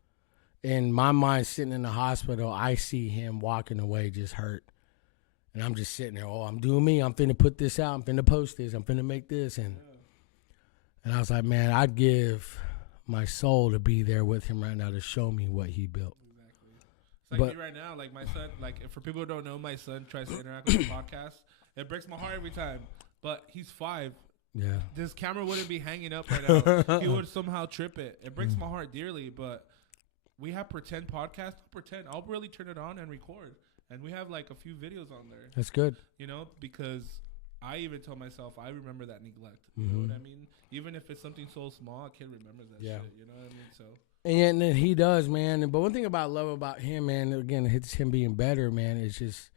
In my mind, sitting in the hospital, I see him walking away just hurt. And I'm just sitting there, oh, I'm doing me. I'm finna put this out. I'm finna post this. I'm finna make this. And I was like, man, I'd give my soul to be there with him right now to show me what he built. Exactly. It's like me right now. Like my son, like for people who don't know, my son tries to interact with the podcast. It breaks my heart every time. But he's 5. Yeah. This camera wouldn't be hanging up right now. He would somehow trip it. It breaks my heart dearly. But we have pretend podcasts. Pretend. I'll really turn it on and record. And we have like a few videos on there. That's good. You know, because I even tell myself I remember that neglect. You know what I mean? Even if it's something so small, a kid remembers that shit. You know what I mean? So. And then he does, man. But one thing I love about him, man, again, it's him being better, man. It's just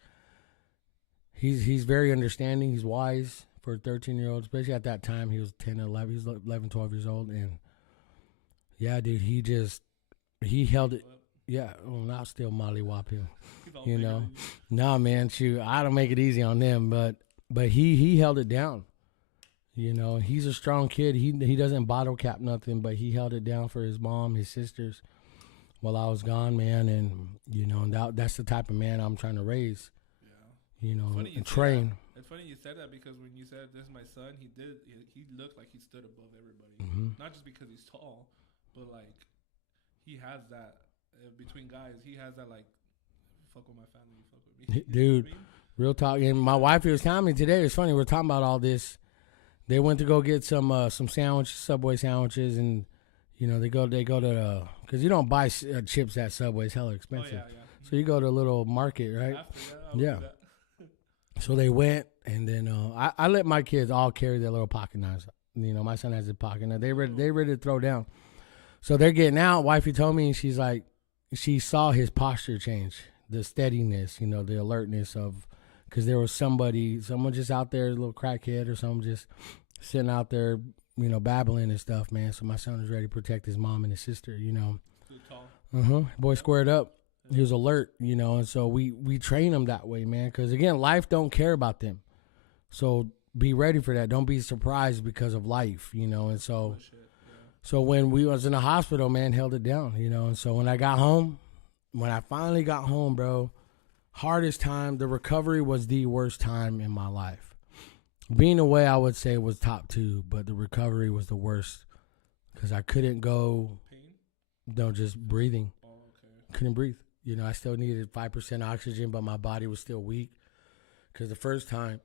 he's very understanding. He's wise for a 13-year-old, especially at that time. He was 10, 11. He was 11, 12 years old. And, yeah, dude, he held it. Yeah, well, I'll still mollywop him. You know, nah, man, shoot, I don't make it easy on them, but he held it down. You know, he's a strong kid. He doesn't bottle cap nothing, but he held it down for his mom, his sisters, while I was gone, man. And you know, that's the type of man I'm trying to raise. Yeah, you know, and train. It's funny you said that because when you said this is my son, he looked like he stood above everybody. Not just because he's tall, but like he has that between guys. He has that like. Fuck with my family, fuck with me. Dude, real talk. And my wife was telling me today, it's funny, we're talking about all this. They went to go get some sandwiches, Subway sandwiches, and, you know, they go to, because you don't buy chips at Subway. It's hella expensive. Oh, yeah. So you go to a little market, right? Yeah. So they went, and then I let my kids all carry their little pocket knives. You know, my son has a pocket knife. They ready to throw down. So they're getting out. Wifey told me, she's like, she saw his posture change. The steadiness, you know, the alertness of, because there was someone just out there, a little crackhead or someone just sitting out there, you know, babbling and stuff, man. So my son was ready to protect his mom and his sister, you know. Boy squared up. He was alert, you know, and so we train him that way, man, because, again, life don't care about them. So be ready for that. Don't be surprised because of life, you know, and so. So when we was in the hospital, man, held it down, you know, and so when I finally got home, bro, hardest time, the recovery was the worst time in my life. Being away, I would say, was top 2, but the recovery was the worst because I couldn't go. Pain? No, just breathing. Oh, okay. Couldn't breathe. You know, I still needed 5% oxygen, but my body was still weak because the first time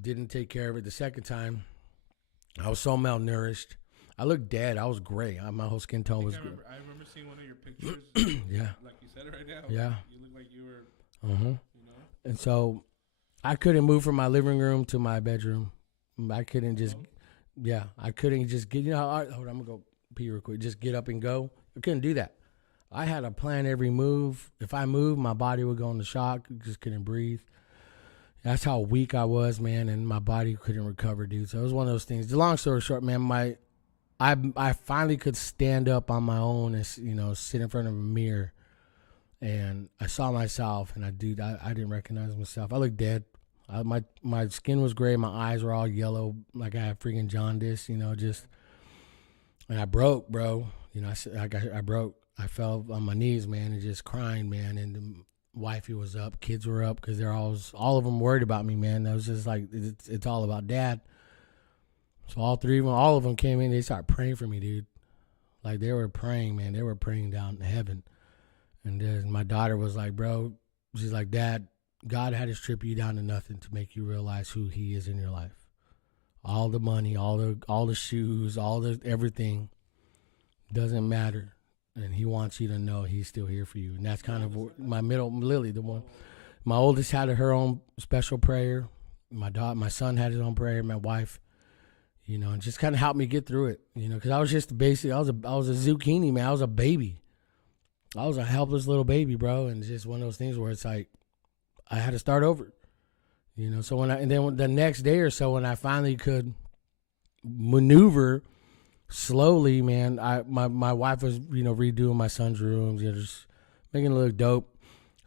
didn't take care of it. The second time, I was so malnourished. I looked dead. I was gray. My whole skin tone was good. I remember seeing one of your pictures. Yeah. Like you said it right now. Yeah. You look like you were, you know. And so I couldn't move from my living room to my bedroom. I couldn't just, I couldn't just get, you know, hold on, I'm going to go pee real quick. Just get up and go. I couldn't do that. I had to plan every move. If I moved, my body would go into shock. Just couldn't breathe. That's how weak I was, man, and my body couldn't recover, dude. So it was one of those things. The long story short, man, I finally could stand up on my own and, you know, sit in front of a mirror, and I saw myself, and I didn't recognize myself. I looked dead. My skin was gray. My eyes were all yellow, like I had freaking jaundice, you know, and I broke, bro. You know, I broke. I fell on my knees, man, and just crying, man, and the wifey was up. Kids were up because they're all of them worried about me, man. I was just like, it's all about Dad. So all of them came in. They started praying for me, dude. Like, they were praying, man. They were praying down to heaven. And then my daughter was like, bro, she's like, Dad, God had to strip you down to nothing to make you realize who he is in your life. All the money, all the shoes, all the everything doesn't matter. And he wants you to know he's still here for you. And that's kind of my middle, Lily, the one. My oldest had her own special prayer. My son had his own prayer. My wife, and just kind of helped me get through it. Because I was just I was a zucchini, man. I was a baby. I was a helpless little baby, bro. And it's just one of those things where it's like I had to start over. So then the next day or so, when I finally could maneuver slowly, man, my wife was, redoing my son's rooms, just making it look dope.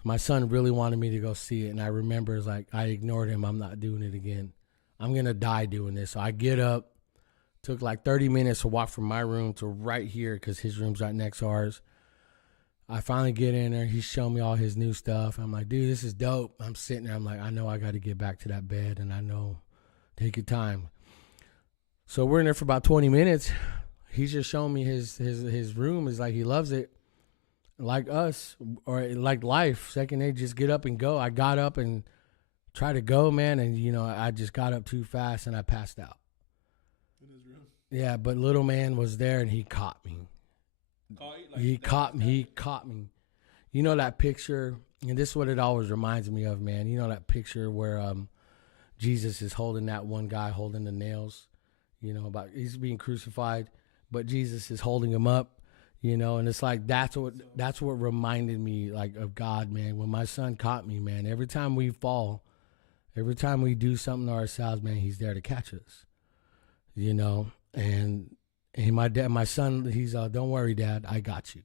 My son really wanted me to go see it, and I remember it's like I ignored him. I'm not doing it again. I'm going to die doing this. So I get up, took like 30 minutes to walk from my room to right here because his room's right next to ours. I finally get in there. He's showing me all his new stuff. I'm like, dude, this is dope. I'm sitting there. I'm like, I know I got to get back to that bed, and I know, take your time. So we're in there for about 20 minutes. He's just showing me his room. It's like he loves it, like us, or like life. Second, they just get up and go. I got up and tried to go, man, and, I just got up too fast, and I passed out. In his room? Yeah, but little man was there, and he caught me. He caught me. You know that picture, and this is what it always reminds me of, man. You know that picture where Jesus is holding that one guy holding the nails, about he's being crucified, but Jesus is holding him up, and it's like that's what reminded me like of God, man. When my son caught me, man, every time we fall, every time we do something to ourselves, man, he's there to catch us, and my son, he's don't worry, Dad, I got you.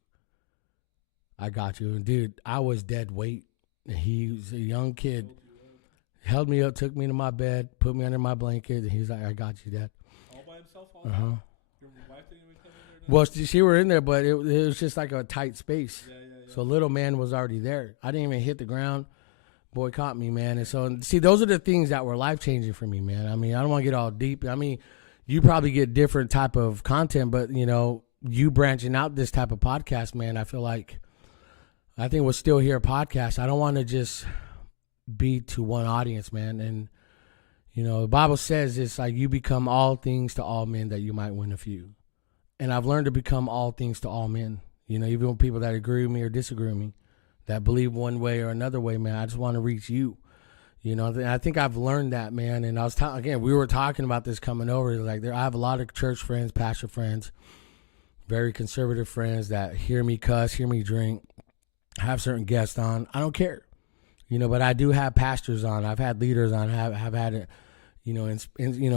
And dude, I was dead weight. And he was a young kid, held me up, took me to my bed, put me under my blanket, and he's like, I got you, Dad. All by himself? Your wife didn't even come in there? Well, she were in there, but it was just like a tight space. Yeah. So little man was already there. I didn't even hit the ground. Boy caught me, man. And so, see, those are the things that were life-changing for me, man. I mean, I don't want to get all deep. I mean, you probably get different type of content, but, you branching out this type of podcast, man, I think we're still here podcast. I don't want to just be to one audience, man. And, the Bible says it's like you become all things to all men that you might win a few. And I've learned to become all things to all men, even with people that agree with me or disagree with me, that believe one way or another way, man. I just want to reach you. I think I've learned that, man. And I was again, we were talking about this coming over. Like, I have a lot of church friends, pastor friends, very conservative friends that hear me cuss, hear me drink, have certain guests on. I don't care, but I do have pastors on. I've had leaders on. Have had it,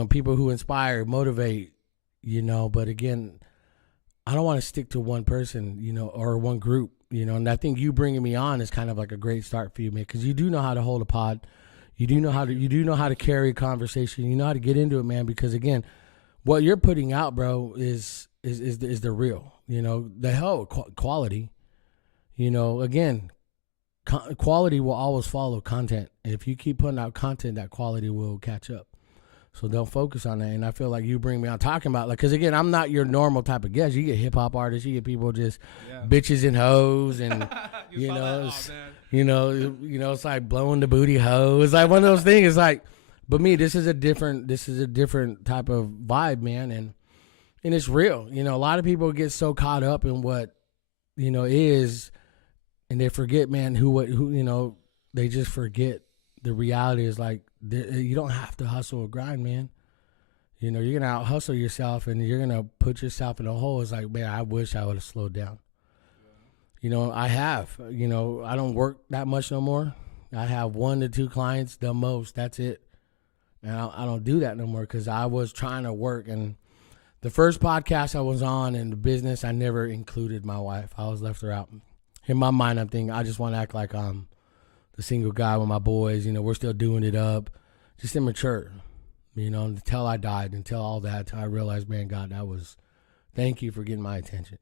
people who inspire, motivate, But again, I don't want to stick to one person, or one group, And I think you bringing me on is kind of like a great start for you, man, because you do know how to hold a pod. You do know how to carry a conversation. You know how to get into it, man. Because again, what you're putting out, bro, is the real. The hell quality. Again, quality will always follow content. And if you keep putting out content, that quality will catch up. So don't focus on that. And I feel like you bring me on talking about, like, because again, I'm not your normal type of guest. You get hip hop artists, you get people just bitches and hoes, and it's like blowing the booty hoe. It's like one of those things. It's like, but me, this is a different type of vibe, man, and it's real. A lot of people get so caught up in what is, and they forget, man, who they just forget the reality is like. You don't have to hustle or grind, man. You're going to out-hustle yourself, and you're going to put yourself in a hole. It's like, man, I wish I would have slowed down. I have. I don't work that much no more. I have 1 to 2 clients, the most. That's it. And I don't do that no more because I was trying to work. And the first podcast I was on in the business, I never included my wife. I was left her out. In my mind, I'm thinking, I just want to act like I'm the single guy with my boys, we're still doing it up, just immature, until I died, until all that, until I realized, man, God, thank you for getting my attention.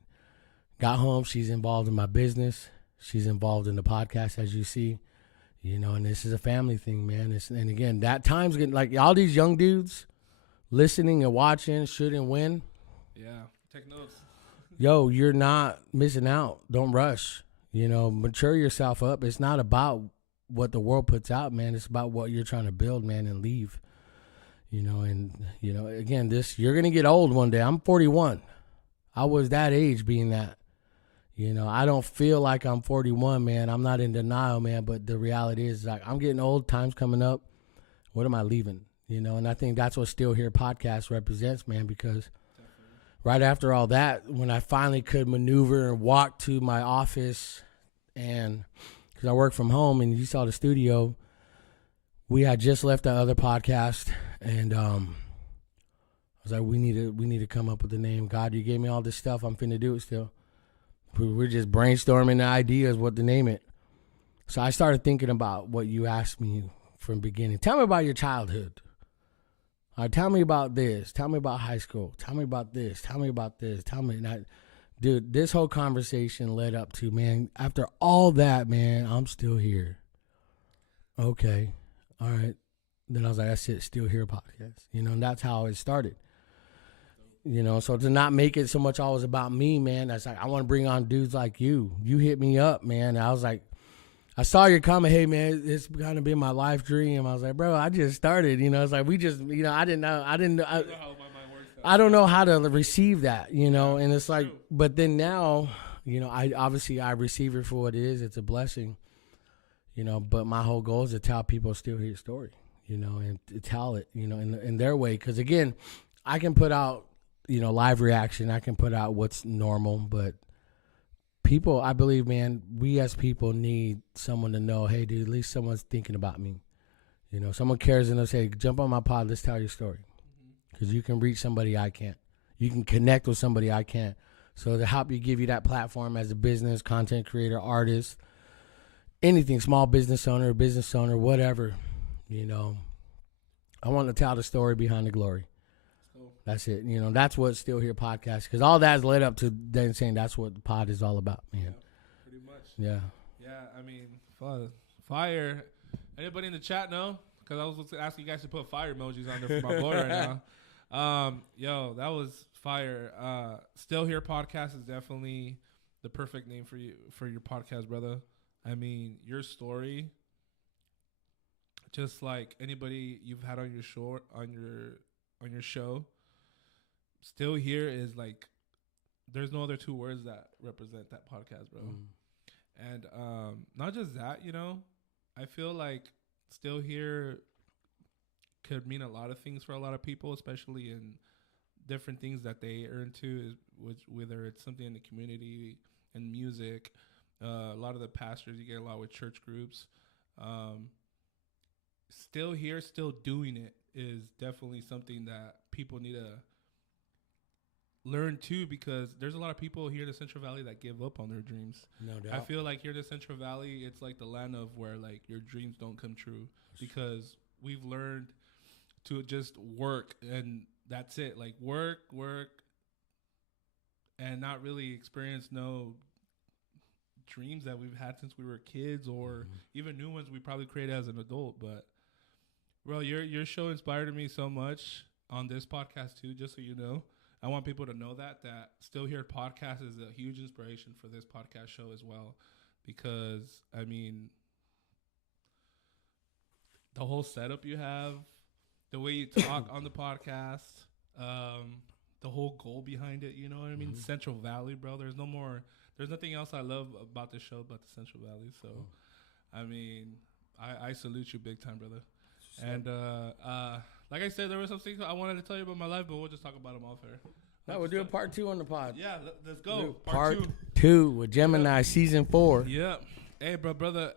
Got home, she's involved in my business, she's involved in the podcast, as you see, and this is a family thing, man. And again, that time's getting, like, all these young dudes listening and watching, should and win. Yeah, take notes. Yo, you're not missing out. Don't rush, mature yourself up. It's not about what the world puts out, man. It's about what you're trying to build, man, and leave. And again, you're gonna get old one day. I'm 41. I was that age, being that. I don't feel like I'm 41, man. I'm not in denial, man. But the reality is, like, I'm getting old. Time's coming up. What am I leaving? And I think that's what Still Here podcast represents, man, because right after all that, when I finally could maneuver and walk to my office, and because I work from home, and you saw the studio, we had just left that other podcast, and I was like, we need to come up with a name. God, you gave me all this stuff. I'm finna do it still. We're just brainstorming the ideas, what to name it. So I started thinking about what you asked me from the beginning. Tell me about your childhood. Tell me about this. Tell me about high school. Tell me about this. Tell me about this. Tell me. Dude, this whole conversation led up to, man, after all that, man, I'm still here. Okay. All right. Then I was like, that's it. Still Here podcast. And that's how it started. So to not make it so much always about me, man, that's like, I want to bring on dudes like you. You hit me up, man. I was like, I saw your comment, hey, man, it's kind of been my life dream. I was like, bro, I just started. It's like, we just, I didn't know. I don't know how to receive that, and it's like, but then now, I receive it for what it is. It's a blessing, but my whole goal is to tell people Still Hear story, and to tell it, in their way. Because again, I can put out, live reaction. I can put out what's normal, but people, I believe, man, we as people need someone to know, hey, dude, at least someone's thinking about me. Someone cares enough to say, jump on my pod, let's tell your story. Because you can reach somebody I can't. You can connect with somebody I can't. So to help you, give you that platform as a business, content creator, artist, anything, small business owner, whatever, I want to tell the story behind the glory. That's it. That's what Still Here podcast, because all that has led up to then saying that's what the pod is all about, man. Yeah, pretty much. Yeah. Yeah, I mean, fire. Anybody in the chat know? Because I was asking you guys to put fire emojis on there for my boy right now. Yo, that was fire. Still Here podcast is definitely the perfect name for you, for your podcast, brother. I mean, your story, just like anybody you've had on your show, Still Here is like, there's no other two words that represent that podcast, bro. And not just that, I feel like Still Here could mean a lot of things for a lot of people, especially in different things that they are into, whether it's something in the community and music. A lot of the pastors, you get a lot with church groups. Still Here, still doing it is definitely something that people need to learn too, because there's a lot of people here in the Central Valley that give up on their dreams. No doubt. I feel like here in the Central Valley, it's like the land of where like your dreams don't come true, because we've learned to just work and that's it. Like work, and not really experience no dreams that we've had since we were kids, or even new ones we probably created as an adult. But bro, your show inspired me so much on this podcast too, just so you know. I want people to know that Still Here podcast is a huge inspiration for this podcast show as well, because I mean, the whole setup you have, the way you talk on the podcast, the whole goal behind it, you know what I mean? Central Valley, bro. There's nothing else I love about this show but the Central Valley. So, I mean, I salute you big time, brother. And like I said, there were some things I wanted to tell you about my life, but we'll just talk about them off air. No, we'll do a part 2 on the pod. Yeah, let's go. Part 2 with Gemini season 4. Yeah. Hey, brother.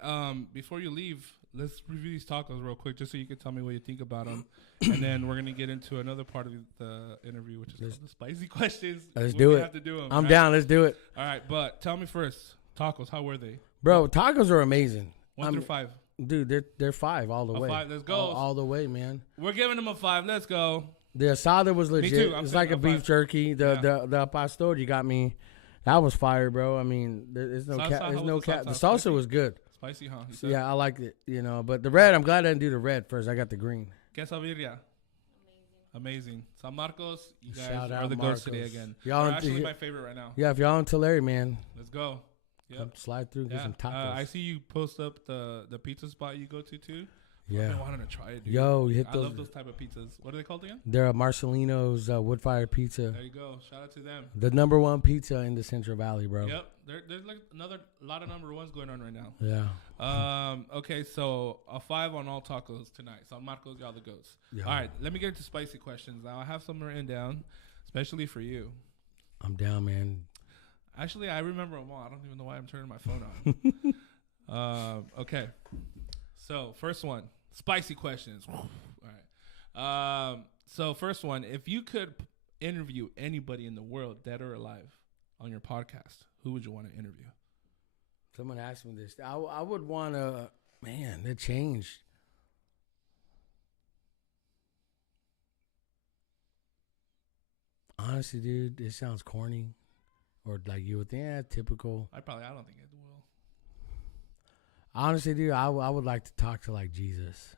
Before you leave, let's review these tacos real quick, just so you can tell me what you think about them, and then we're gonna get into another part of the interview, which is called the spicy questions. Let's do it. Have to do them, I'm down. Let's do it. All right, but tell me first, tacos. How were they, bro? Tacos are amazing. 1 through 5. Dude, they're 5 all the way. 5, let's go. All the way, man. We're giving them a 5. Let's go. The asada was legit. Me too. It's like a beef jerky. The pastor you got me. That was fire, bro. I mean, there's no cat. There's no cat. The salsa was good. Spicy, huh? Yeah, I liked it. But the red, I'm glad I didn't do the red first. I got the green. Quesadilla. Amazing. San Marcos, you guys Shout are out the Marcos. ghosts today again. Y'all are actually my favorite right now. Yeah, if y'all in Tulare, man. Let's go. Come slide through, get some tacos. I see you post up the pizza spot you go to too. Yeah. I've been wanting to try it, dude. Yo, you hit I those. love those type of pizzas. What are they called again? They're a Marcelino's wood fire pizza. There you go. Shout out to them. The #1 pizza in the Central Valley, bro. Yep. There's like a lot of #1s going on right now. Yeah. Okay, so a 5 on all tacos tonight. San Marcos, y'all the goats. Yeah. All right, let me get into spicy questions. Now I have some written down, especially for you. I'm down, man. Actually, I remember them all. I don't even know why I'm turning my phone on. Okay. So first one, spicy questions. All right. So first one, if you could interview anybody in the world, dead or alive, on your podcast, who would you want to interview? Someone asked me this. I would want to, man, it changed. Honestly, dude, it sounds corny. Or like you would think, typical. I don't think it will. Honestly, dude, I would like to talk to like Jesus.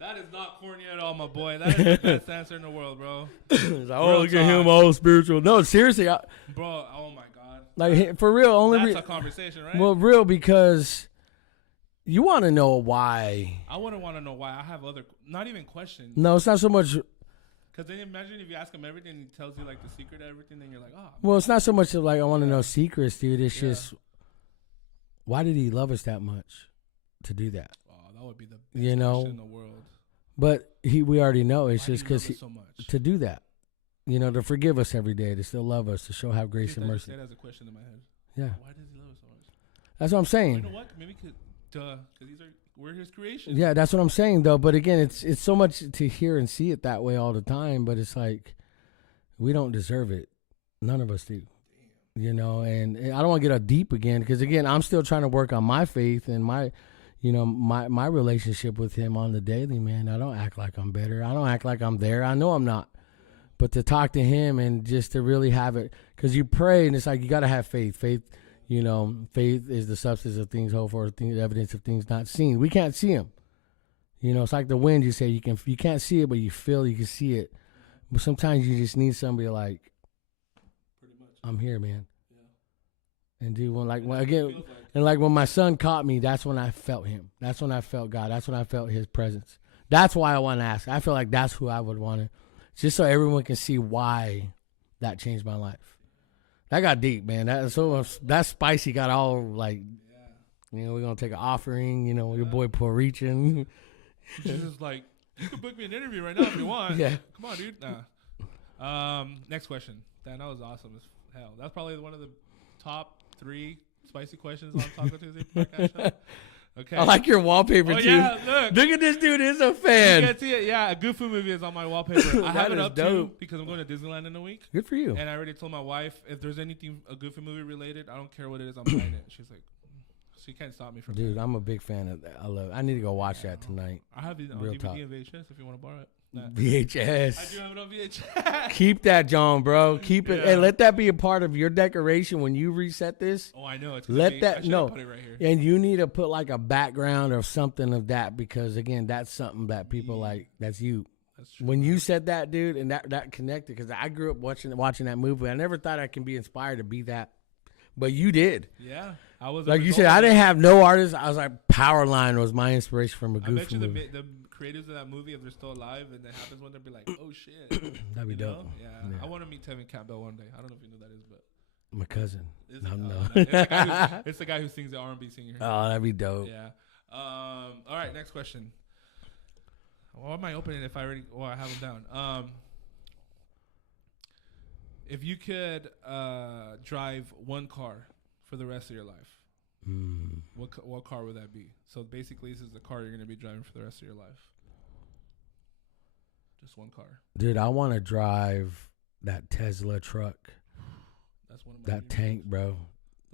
That is not corny at all, my boy. That is the best answer in the world, bro. Look at him, all spiritual. No, seriously, bro. Oh my God. Like for real, that's a conversation, right? Well, real because you want to know why. I wouldn't want to know why. I have other, not even questions. No, it's not so much. Because then imagine if you ask him everything, he tells you like the secret of everything, then you're like, oh. Well, it's not so much of like I want to know secrets, dude. It's just why did he love us that much to do that? Oh, that would be the best question in the world. But we already know it's why just because so to do that, to forgive us every day, to still love us, to show have grace and mercy. That as a question in my head. Yeah. Why does he love us so much? That's what I'm saying. You know what? Maybe because we're his creation. Yeah, that's what I'm saying though. But again, it's so much to hear and see it that way all the time. But it's like we don't deserve it. None of us do. And I don't want to get deep again because again, I'm still trying to work on my faith and my relationship with him on the daily, man. I don't act like I'm better. I don't act like I'm there. I know I'm not. But to talk to him and just to really have it, because you pray and it's like you got to have faith. Faith is the substance of things hoped for, evidence of things not seen. We can't see him. It's like the wind. You say you can't see it, but you can see it. But sometimes you just need somebody like, pretty much, I'm here, man. Yeah. And dude, when my son caught me, that's when I felt him. That's when I felt God. That's when I felt his presence. That's why I want to ask. I feel like that's who I would want to, just so everyone can see why that changed my life. That got deep, man. That spicy got all like, we're going to take an offering, your boy Puerto Rican. Jesus, like, you can book me an interview right now if you want. Yeah. Come on, dude. Nah. Next question. Dan, that was awesome as hell. That's probably one of the top 3 spicy questions on Talko Tuesday podcast show. Okay. I like your wallpaper too. Yeah, look at this dude is a fan. You can see it. Yeah, a Goofy movie is on my wallpaper. I have it up too because I'm going to Disneyland in a week. Good for you. And I already told my wife if there's anything a Goofy movie related, I don't care what it is, I'm buying it. She's like, she can't stop me from. Dude, I'm a big fan of that. I need to go watch that tonight. I have it on DVD and VHS if you want to borrow it. VHS. I do have it on VHS. Keep that, John, bro. Keep it, and let that be a part of your decoration when you reset this. Oh, I know. Let that no. Put it right here. And you need to put like a background or something of that because again, that's something that people like. That's you. That's true. When you said that, dude, and that connected because I grew up watching that movie. I never thought I can be inspired to be that, but you did. Yeah, I was. Like you said, I didn't have no artist. I was like, Powerline was my inspiration from a Goofy movie. I bet you the creators of that movie, if they're still alive and that happens one day, be like, oh shit. That'd be dope. Yeah. I want to meet Tevin Campbell one day. I don't know if you know who that is, but my cousin. No. It's the guy who sings the R&B singer. Oh, that'd be dope. Yeah. All right, next question. Why am I opening if I already? Oh, I have them down. If you could drive one car for the rest of your life, what car would that be? So basically, this is the car you're going to be driving for the rest of your life. Just one car. Dude, I want to drive that Tesla truck. That's one of my tank, bro.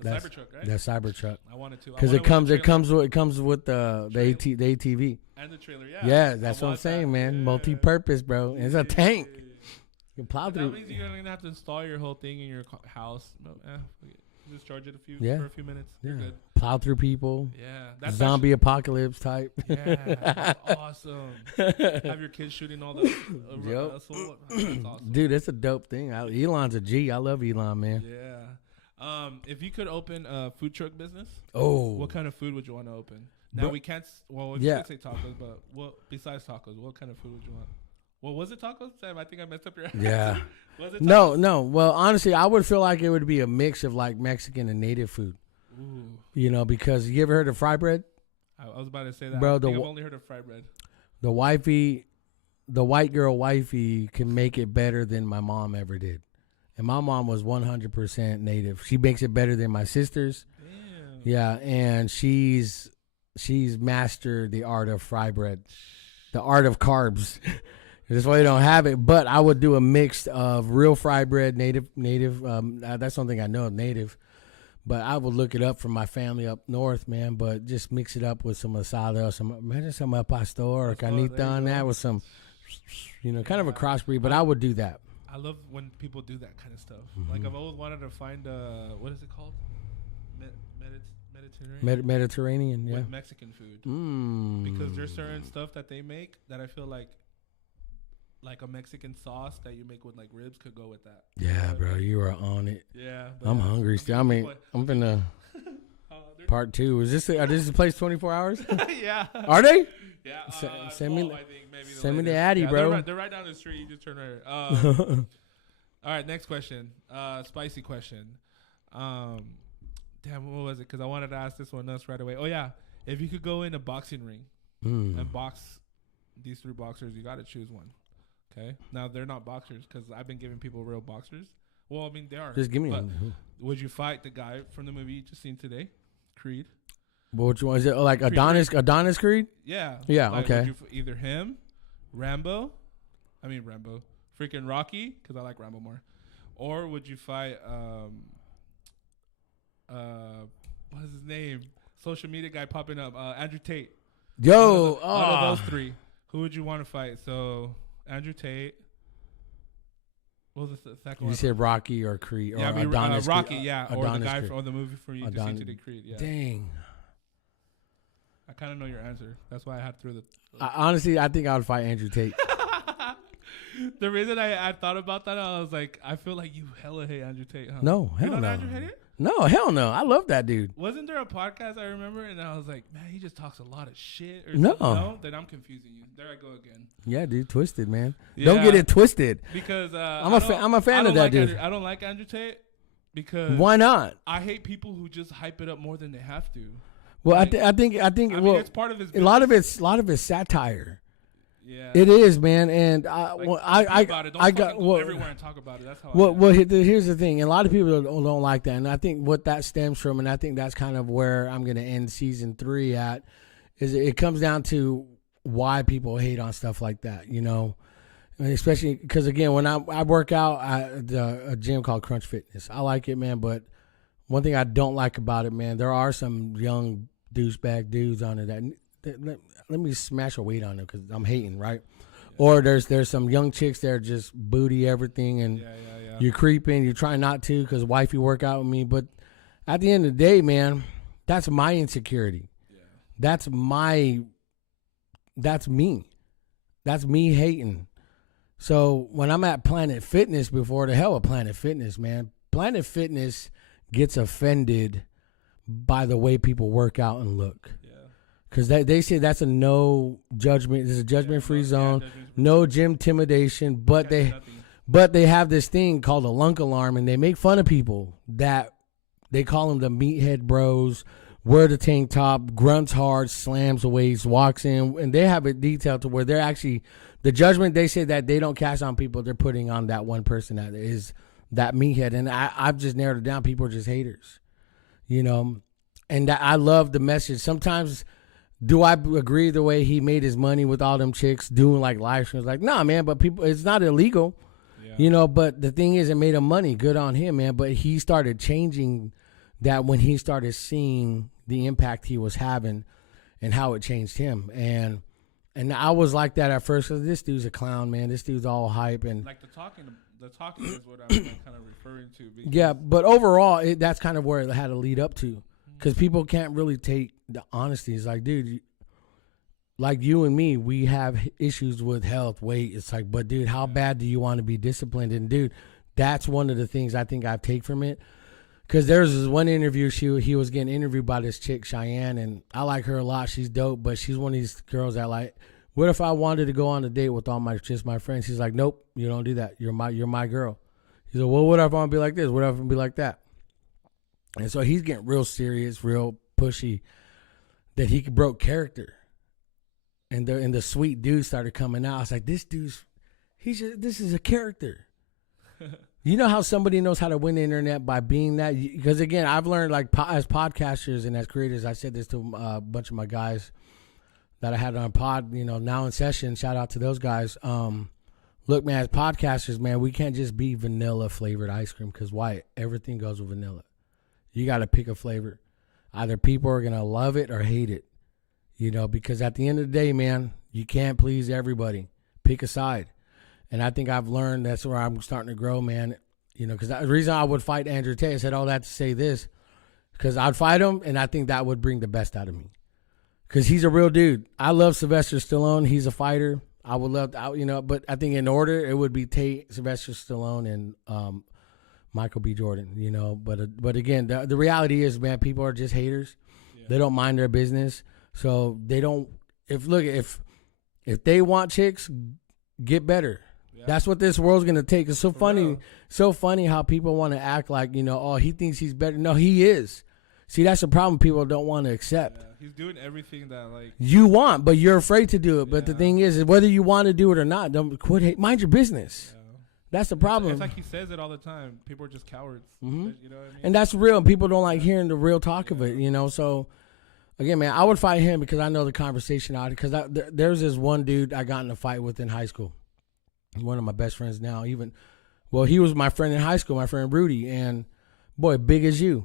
Cybertruck, right? That Cybertruck. I wanted to. Because it comes with the ATV. And the trailer, yeah. Yeah, that's what I'm saying, man. Yeah. Multi-purpose, bro. It's a tank. You can plow through. That means you're going to have to install your whole thing in your house. No, just charge it for a few minutes. Yeah. You're good. Plow through people. Yeah. That's zombie apocalypse type. Yeah. That's awesome. Have your kids shooting all the yep. That's awesome. Dude, it's a dope thing. Elon's a G. I love Elon, man. Yeah. If you could open a food truck business, what kind of food would you want to open? Now we can't. Well, you could say tacos, but besides tacos, what kind of food would you want? Well, was it tacos, Sam? I think I messed up your answer. Yeah. Was it tacos? No. Well, honestly, I would feel like it would be a mix of like Mexican and native food. Ooh. You know, because you ever heard of fry bread? I was about to say that. Bro, I've only heard of fry bread. The white girl wifey can make it better than my mom ever did. And my mom was 100% native. She makes it better than my sisters. Damn. Yeah, and she's mastered the art of fry bread, the art of carbs. That's why you don't have it. But I would do a mix of real fry bread, native. That's something I know of native. But I would look it up from my family up north, man. But just mix it up with some asada, imagine some al pastor or canita on that with some, kind of a crossbreed. But I would do that. I love when people do that kind of stuff. Mm-hmm. Like I've always wanted to find what is it called? Mediterranean. Mediterranean, yeah. With Mexican food. Because there's certain stuff that they make that I feel like a Mexican sauce that you make with like ribs could go with that. Yeah, bro, you are on it. Yeah. I'm hungry still. I mean, I'm finna part 2. Is this place 24 hours? Yeah. Are they? Yeah. Send me. I think maybe send me the Addy, bro. They're right down the street. You just turn right. All right, next question. Spicy question. Damn, what was it? Because I wanted to ask this one else right away. Oh yeah, if you could go in a boxing ring and box these 3 boxers, you got to choose one. Okay. Now they're not boxers because I've been giving people real boxers. Well, I mean they are. Just give me one. Would you fight the guy from the movie you just seen today, Creed? But which one is it? Like Creed, Adonis Creed? Yeah. Yeah. Like, okay. Would you either him, Rambo, freaking Rocky because I like Rambo more, or would you fight what is his name? Social media guy popping up, Andrew Tate. Yo, out of those 3, who would you want to fight? So Andrew Tate. What was the second one? You said Rocky or Creed? Yeah, or Adonis Rocky. Creed, yeah, or the guy from the movie from you just seen today, Creed. Yeah. Dang. I kind of know your answer. That's why I had to throw the. Honestly, I think I would fight Andrew Tate. The reason I thought about that, I was like, I feel like you hella hate Andrew Tate, huh? No, hell no. Andrew Tate? No, hell no. I love that dude. Wasn't there a podcast I remember, and I was like, man, he just talks a lot of shit. Or no. No, then I'm confusing you. There I go again. Yeah, dude, twisted, man. Yeah. Don't get it twisted. Because I'm a fan of that dude. I don't like Andrew Tate because why not? I hate people who just hype it up more than they have to. Well, I think it's part of his business. a lot of it's satire. Yeah, it is, man, and I got everywhere and talk about it. That's how. Well, here's the thing, and a lot of people don't like that, and I think what that stems from, and I think that's kind of where I'm going to end season 3 at, is it comes down to why people hate on stuff like that, and especially because again, when I work out at a gym called Crunch Fitness, I like it, man, but one thing I don't like about it, man, there are some young douchebag dudes on it that let me smash a weight on them because I'm hating, right? Yeah. Or there's some young chicks that are just booty everything, and you're creeping. You're trying not to because wifey work out with me. But at the end of the day, man, that's my insecurity. Yeah. That's me. That's me hating. So when I'm at Planet Fitness, before the hell of Planet Fitness, man, Planet Fitness gets offended by the way people work out and look. Because they say that's a no judgment. There's a judgment-free zone, no gym intimidation. But they have this thing called a lunk alarm, and they make fun of people that they call them the meathead bros, wear the tank top, grunts hard, slams weights, walks in, and they have it detailed to where they're actually the judgment. They say that they don't cast on people; they're putting on that one person that is that meathead. And I've just narrowed it down. People are just haters, And I love the message. Sometimes. Do I agree the way he made his money with all them chicks doing like live streams? Like, nah, man, but people, it's not illegal, but the thing is, it made him money. Good on him, man. But he started changing that when he started seeing the impact he was having and how it changed him. And I was like that at first. This dude's a clown, man. This dude's all hype. And like the talking is what I'm kind of referring to. Yeah, but overall, that's kind of where it had to lead up to. Because people can't really take the honesty. It's like, dude, like you and me, we have issues with health, weight. It's like, but dude, how bad do you want to be disciplined? And dude, that's one of the things I think I've taken from it. Because there's this one interview, he was getting interviewed by this chick, Cheyenne, and I like her a lot. She's dope, but she's one of these girls that like, what if I wanted to go on a date with all just my friends? He's like, nope, you don't do that. You're my girl. He's like, well, what if I want to be like this? What if I want to be like that? And so he's getting real serious, real pushy, that he broke character. And the sweet dude started coming out. I was like, this is a character. You know how somebody knows how to win the internet by being that? Because, again, I've learned, like, as podcasters and as creators, I said this to a bunch of my guys that I had on pod, now in session. Shout out to those guys. Look, man, as podcasters, man, we can't just be vanilla-flavored ice cream because why? Everything goes with vanilla. You got to pick a flavor. Either people are going to love it or hate it, because at the end of the day, man, you can't please everybody. Pick a side. And I think I've learned that's where I'm starting to grow, man. Because the reason I would fight Andrew Tate, I said all that to say this, because I'd fight him, and I think that would bring the best out of me. Because he's a real dude. I love Sylvester Stallone. He's a fighter. I would love to, but I think in order, it would be Tate, Sylvester Stallone, and Michael B. Jordan, But again, the reality is, man, people are just haters. Yeah. They don't mind their business. So they don't, if they want chicks, get better. Yeah. That's what this world's going to take. It's so funny how people want to act like, oh, he thinks he's better. No, he is. See, that's the problem people don't want to accept. Yeah. He's doing everything that, like, you want, but you're afraid to do it. But the thing is whether you want to do it or not, don't quit. Mind your business. Yeah. That's the problem. It's like he says it all the time. People are just cowards. Mm-hmm. You know what I mean? And that's real. People don't like hearing the real talk of it, So, again, man, I would fight him because I know the conversation out. Because there's this one dude I got in a fight with in high school. One of my best friends now. He was my friend in high school, my friend Rudy. And, boy, big as you.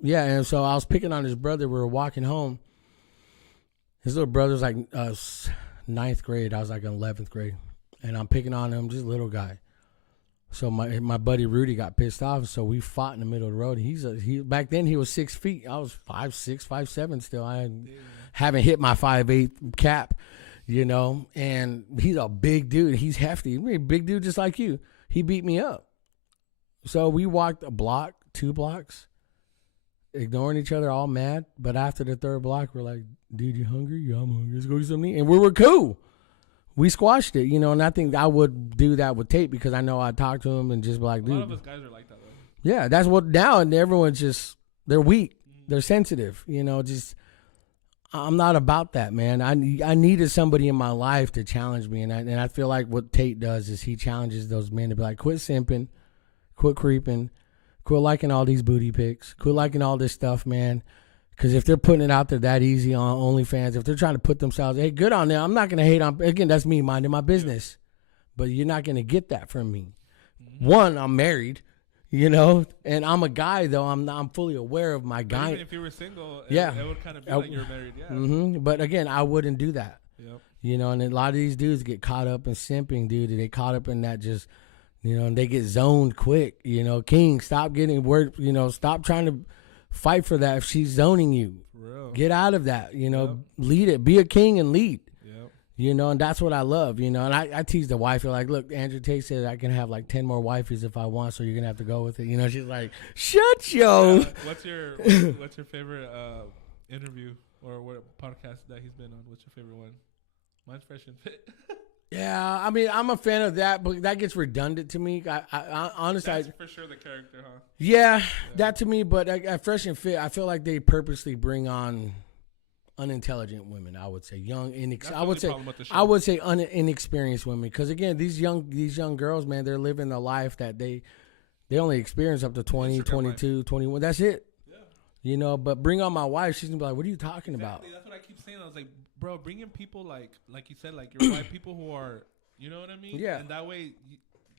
Yeah, and so I was picking on his brother. We were walking home. His little brother's like 9th grade. I was like in 11th grade. And I'm picking on him, just a little guy. So my buddy Rudy got pissed off, so we fought in the middle of the road. He back then he was 6 feet. I was 5'6", 5'7" still. I haven't hit my 5'8" cap, And he's a big dude. He's hefty. He's a big dude just like you. He beat me up. So we walked a block, 2 blocks, ignoring each other, all mad. But after the 3rd block, we're like, dude, you hungry? Yeah, I'm hungry. Let's go get something to eat. And we were cool. We squashed it, and I think I would do that with Tate because I know I'd talk to him and just be like, dude. A lot of us guys are like that, though. Yeah, that's what now, and everyone's just, they're weak. Mm-hmm. They're sensitive, I'm not about that, man. I needed somebody in my life to challenge me, and I feel like what Tate does is he challenges those men to be like, quit simping, quit creeping, quit liking all these booty pics, quit liking all this stuff, man. Because if they're putting it out there that easy on OnlyFans, if they're trying to put themselves, hey, good on them. I'm not going to hate on, again, that's me minding my business. But you're not going to get that from me. Mm-hmm. One, I'm married, and I'm a guy, though. I'm fully aware of my guy. Even if you were single, it would kind of be like you're married, yeah. Mm-hmm. But again, I wouldn't do that. Yep. And a lot of these dudes get caught up in simping, dude. They caught up in that just, and they get zoned quick. King, stop getting word, stop trying to fight for that if she's zoning you. Get out of that, lead it. Be a king and lead. Yep. And that's what I love, And I tease the wife, like, look, Andrew Tate said I can have like 10 more wifeys if I want, so you're gonna have to go with it. She's like, shut yo. What's your favorite interview or what podcast that he's been on? What's your favorite one? Mine's Fresh and Fit. Yeah, I mean, I'm a fan of that, but that gets redundant to me. I honestly, that's for sure the character, huh? Yeah, that to me. But at Fresh and Fit, I feel like they purposely bring on unintelligent women. I would say young, I would say inexperienced women. Because again, these young girls, man, they're living a life that they only experience up to 20, 22, 21. That's it. Yeah. But bring on my wife, she's gonna be like, "What are you talking about?" That's what I keep saying. I was like, bro, bring in people like you said, like your wife, people who are, you know what I mean? Yeah. And that way,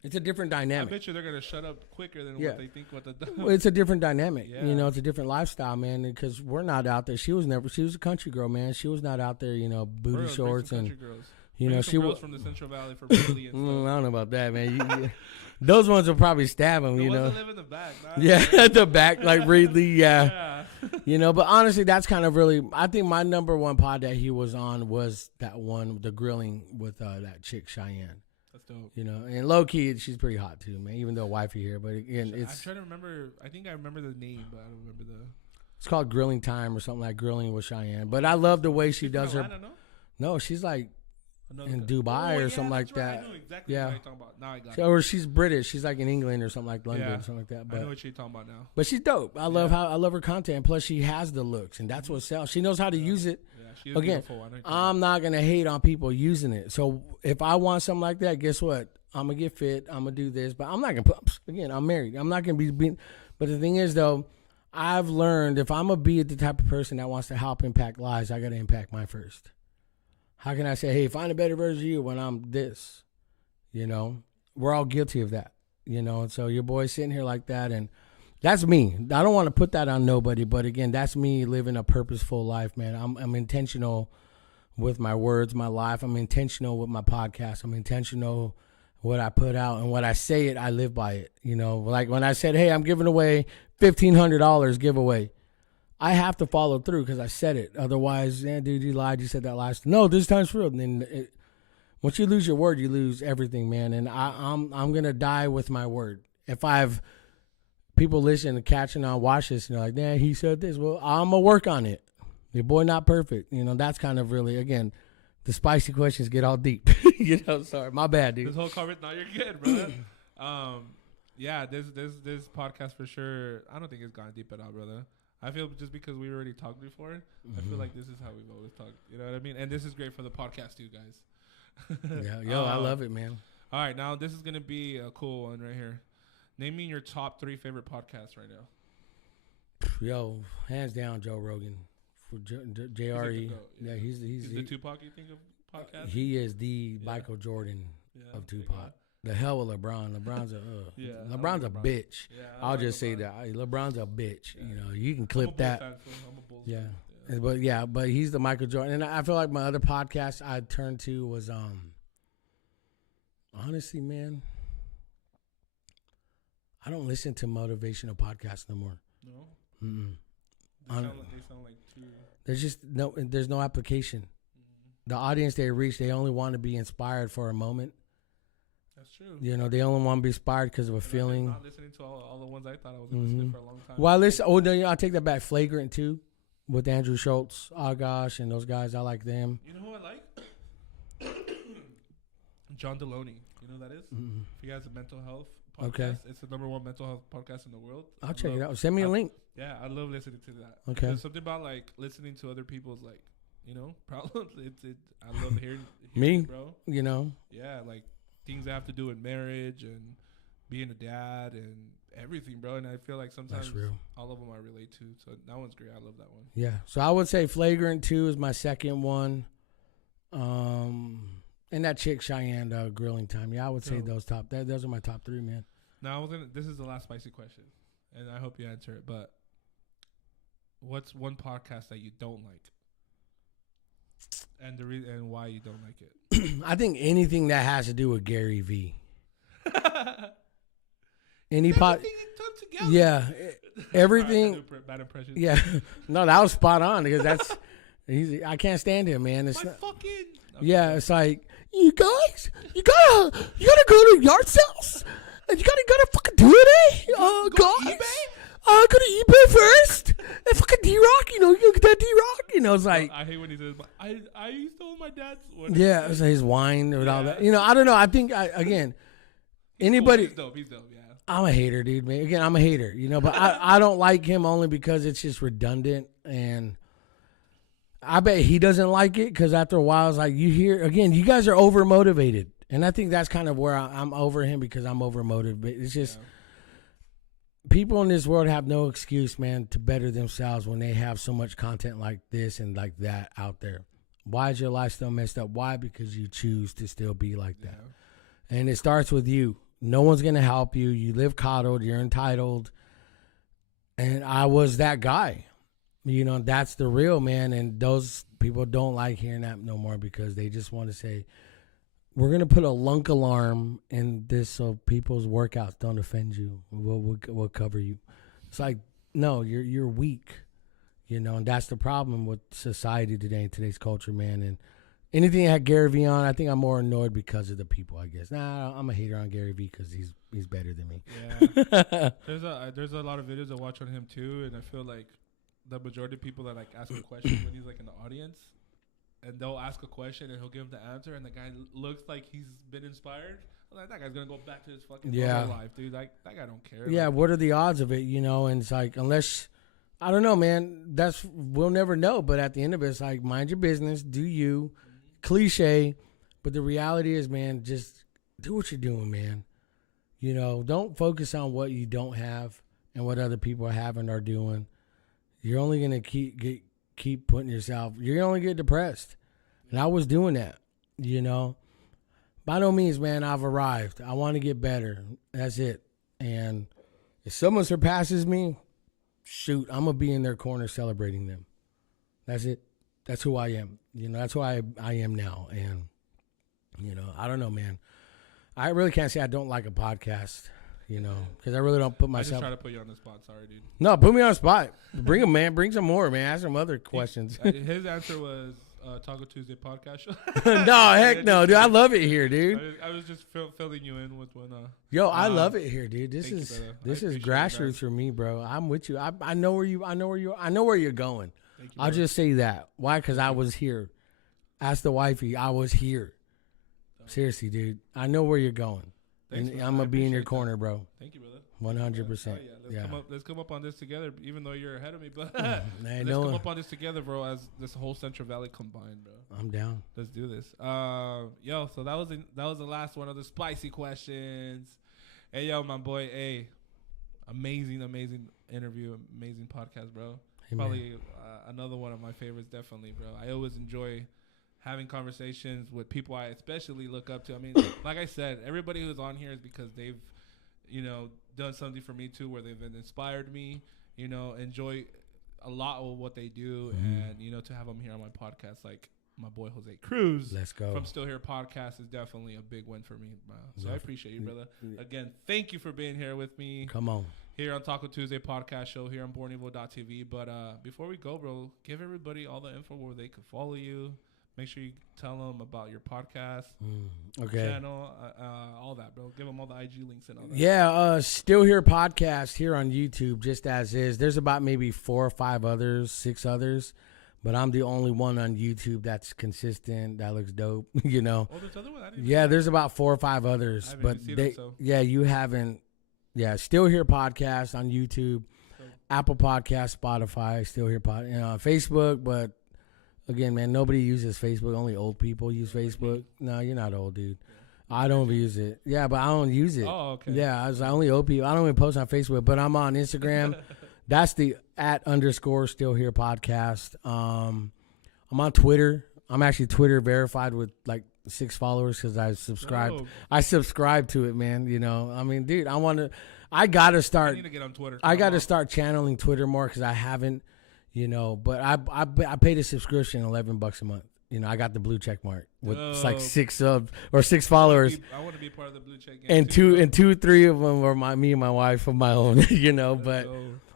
it's a different dynamic. I bet you they're gonna shut up quicker than what they think. Well, it's a different dynamic. Yeah. It's a different lifestyle, man. Because we're not out there. She was a country girl, man. She was not out there, booty shorts and. Girls. She was from the Central Valley for Ridley and stuff. I don't know about that, man. Those ones will probably stab him. The ones that live in the back. At the back, like Ridley. Yeah. But honestly, that's kind of really. I think my number one pod that he was on was that one, the grilling with that chick Cheyenne. That's dope. You know, and low key, she's pretty hot too, man. Even though wifey here, but again, I'm trying to remember. I think I remember the name, but I don't remember the. It's called Grilling Time or something like Grilling with Cheyenne. But I love the way she does her. No, she's like in Dubai or something like that. I know exactly what you're talking about. Now I got it. Or she's British. She's like in England or something like London or something like that. But I know what you're talking about now. But she's dope. I love her content. Plus, she has the looks, and that's what sells. She knows how to use it. Yeah, she is again, I'm not gonna hate on people using it. So if I want something like that, guess what? I'm gonna get fit. I'm gonna do this, but I'm not gonna put. Again, I'm married. I'm not gonna be being. But the thing is, though, I've learned if I'm gonna be the type of person that wants to help impact lives, I gotta impact mine first. How can I say, hey, find a better version of you when I'm this? You know, we're all guilty of that. You know, and so your boy's sitting here like that, and that's me. I don't want to put that on nobody, but again, that's me living a purposeful life, man. I'm intentional with my words, my life. I'm intentional with my podcast. I'm intentional what I put out, and when I say it, I live by it. You know, like when I said, hey, I'm giving away $1,500 giveaway, I have to follow through because I said it. Otherwise, dude, you lied. You said that last. No, this time's for real. And then once you lose your word, you lose everything, man. And I'm gonna die with my word. If I've people listening and catching on, watch this, and they're like, nah, he said this. Well, I'm gonna work on it. Your boy not perfect. You know, that's kind of really, again, the spicy questions get all deep. You know, sorry, my bad, dude. This whole comment, no, you're good, brother. Yeah, this podcast for sure. I don't think it's gone deep at all, brother. I feel just because we already talked before, I feel like this is how we've always talked. You know what I mean? And this is great for the podcast too, guys. Yeah, I love it, man. All right, now this is gonna be a cool one right here. Name me your top 3 favorite podcasts right now. Yo, hands down, Joe Rogan. For JRE. Yeah, he's the Tupac you think of podcast? He is the Michael Jordan of Tupac. The hell with LeBron. LeBron's LeBron's a bitch. Yeah, I'll just say that. LeBron's a bitch. Yeah. You know, you can clip that. I'm a Bulls fan. But he's the Michael Jordan. And I feel like my other podcast I turned to was honestly, man, I don't listen to motivational podcasts no more. No. Mm-mm. They sound like too. There's no application. Mm-hmm. The audience they reach, they only want to be inspired for a moment. That's true. You know, they only want to be inspired because of a feeling. I'm not listening to all the ones I thought I was listening for a long time. Well, I listen. Oh no, I'll take that back. Flagrant too, with Andrew Schultz, Gosh, and those guys. I like them. You know who I like? John Deloney. You know who that is? Mm-hmm. If you guys a mental health podcast, okay, it's the #1 mental health podcast in the world. I'll check it out. Send me a link. Yeah, I love listening to that. Okay. There's something about like listening to other people's like, you know, problems. I love hearing me, bro. You know. Yeah, like things that have to do with marriage and being a dad and everything, bro. And I feel like sometimes all of them I relate to. So that one's great. I love that one. Yeah. So I would say Flagrant 2 is my second one. And that chick Cheyenne Grilling Time. Yeah, I would say those are my top 3, man. Now this is the last spicy question, and I hope you answer it. But what's one podcast that you don't like, and the reason and why you don't like it? I think anything that has to do with Gary V. Everything together. Yeah, everything. Bad impression. Yeah, no, that was spot on because that's. I can't stand him, man. It's fucking. Okay. Yeah, it's like you guys, you gotta go to yard sales. And you gotta fucking do it, eh? Guys, go to eBay first. And fucking D-Rock, you know, you get that D-Rock. You know, it's like I hate when he says, I stole my dad's. Yeah, it's his wine and all that. You know, I don't know. I think again, anybody. Cool. He's dope. Yeah. I'm a hater, dude. Man. Again, I'm a hater. You know, but I don't like him only because it's just redundant and. I bet he doesn't like it because after a while, it's like you hear again. You guys are over motivated, and I think that's kind of where I'm over him because I'm over motivated. It's just people in this world have no excuse, man, to better themselves when they have so much content like this and like that out there. Why is your life still messed up? Why? Because you choose to still be like that, and it starts with you. No one's gonna help you. You live coddled. You're entitled, and I was that guy. You know, that's the real, man, and those people don't like hearing that no more because they just want to say, we're going to put a lunk alarm in this so people's workouts don't offend you. We'll cover you. It's like, no, you're weak, you know, and that's the problem with society today, today's culture, man, and anything that had Gary Vee on, I think I'm more annoyed because of the people, I guess. Nah, I'm a hater on Gary Vee because he's better than me. Yeah. There's a lot of videos I watch on him too, and I feel like the majority of people that like ask a question when he's like in the audience, and they'll ask a question and he'll give the answer, and the guy looks like he's been inspired. I'm like, that guy's gonna go back to his fucking normal life, dude. Like, that guy don't care. Yeah, like, what are the odds of it? You know, and it's like, unless, I don't know, man. We'll never know. But at the end of it, it's like, mind your business, do you. Cliche, but the reality is, man, just do what you're doing, man. You know, don't focus on what you don't have and what other people have and are doing. You're only gonna keep putting yourself. You're gonna only get depressed, and I was doing that. You know, by no means, man, I've arrived. I want to get better. That's it. And if someone surpasses me, shoot, I'm gonna be in their corner celebrating them. That's it. That's who I am. You know, that's who I am now. And, you know, I don't know, man. I really can't say I don't like a podcast, you know, because I really don't put myself. I just try to put you on the spot. Sorry, dude. No, put me on the spot. Bring them, man. Bring some more, man. Ask some other questions. His answer was Talko Tuesday podcast show. No, heck no, dude. I love it here, dude. I was just filling you in with when. Yo, I love it here, dude. This is grassroots grassroots for me, bro. I'm with you. I know where you're going. Thank you, I'll just say that. Why? Because I was here. Ask the wifey. I was here. Seriously, dude. I know where you're going. Thanks, and I'm going to be in your corner, bro. Thank you, brother. 100%. Yeah. Let's come up on this together, even though you're ahead of me. But let's come up on this together, bro, as this whole Central Valley combined, bro. I'm down. Let's do this. Yo, so that was the last one of the spicy questions. Hey, yo, my boy. Hey, amazing interview, amazing podcast, bro. Hey, probably another one of my favorites, definitely, bro. I always enjoy having conversations with people I especially look up to. I mean, like I said, everybody who's on here is because they've, you know, done something for me too, where they've inspired me, you know, enjoy a lot of what they do. And, you know, to have them here on my podcast, like my boy Jose Cruz. Let's go. From Still Here Podcast is definitely a big win for me, bro. So I appreciate you, brother. Again, thank you for being here with me. Come on. Here on Talko Tuesday podcast show here on BornEvil.tv. But before we go, bro, give everybody all the info where they can follow you. Make sure you tell them about your podcast, channel, all that, bro. Give them all the IG links and all that. Yeah, Still Here Podcast here on YouTube, just as is. There's about maybe 4 or 5 others, 6 others, but I'm the only one on YouTube that's consistent. That looks dope, you know. Oh, there's other one? There's about 4 or 5 others, but you haven't. Yeah, Still Here Podcast on YouTube, Apple Podcast, Spotify, Still Here Facebook, but. Again, man, nobody uses Facebook. Only old people use Facebook. No, you're not old, dude. I don't use it. Yeah, but I don't use it. Oh, okay. Yeah, I was only old people. I don't even post on Facebook, but I'm on Instagram. That's the @_ Still Here Podcast. I'm on Twitter. I'm actually Twitter verified with like 6 followers because I subscribed. Oh. I subscribe to it, man. You know, I mean, dude, I gotta start. I need to get on Twitter. I gotta start channeling Twitter more because I haven't. You know, but I paid a subscription, $11 a month. You know, I got the blue check mark with it's like 6 subs or 6 followers. I want to be part of the blue check game. And too, 3 of them were me and my wife of my own. You know, but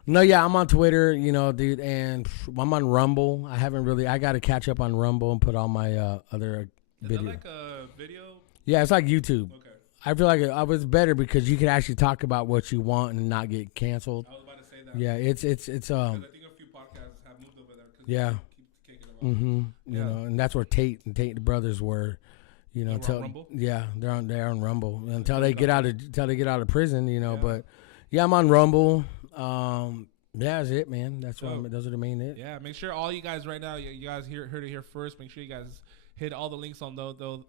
no, yeah, I'm on Twitter. You know, dude, and I'm on Rumble. I got to catch up on Rumble and put all my other videos. Is that like a video? Yeah, it's like YouTube. Okay. I feel like I was better because you can actually talk about what you want and not get canceled. I was about to say that. Yeah, it's yeah. You know, and that's where Tate the brothers were, you know, they're on Rumble until they get out of prison, you know, but yeah, I'm on Rumble. That's it, man. That's what those are the main hits. Yeah, make sure all you guys right now, you guys heard it here first. Make sure you guys hit all the links on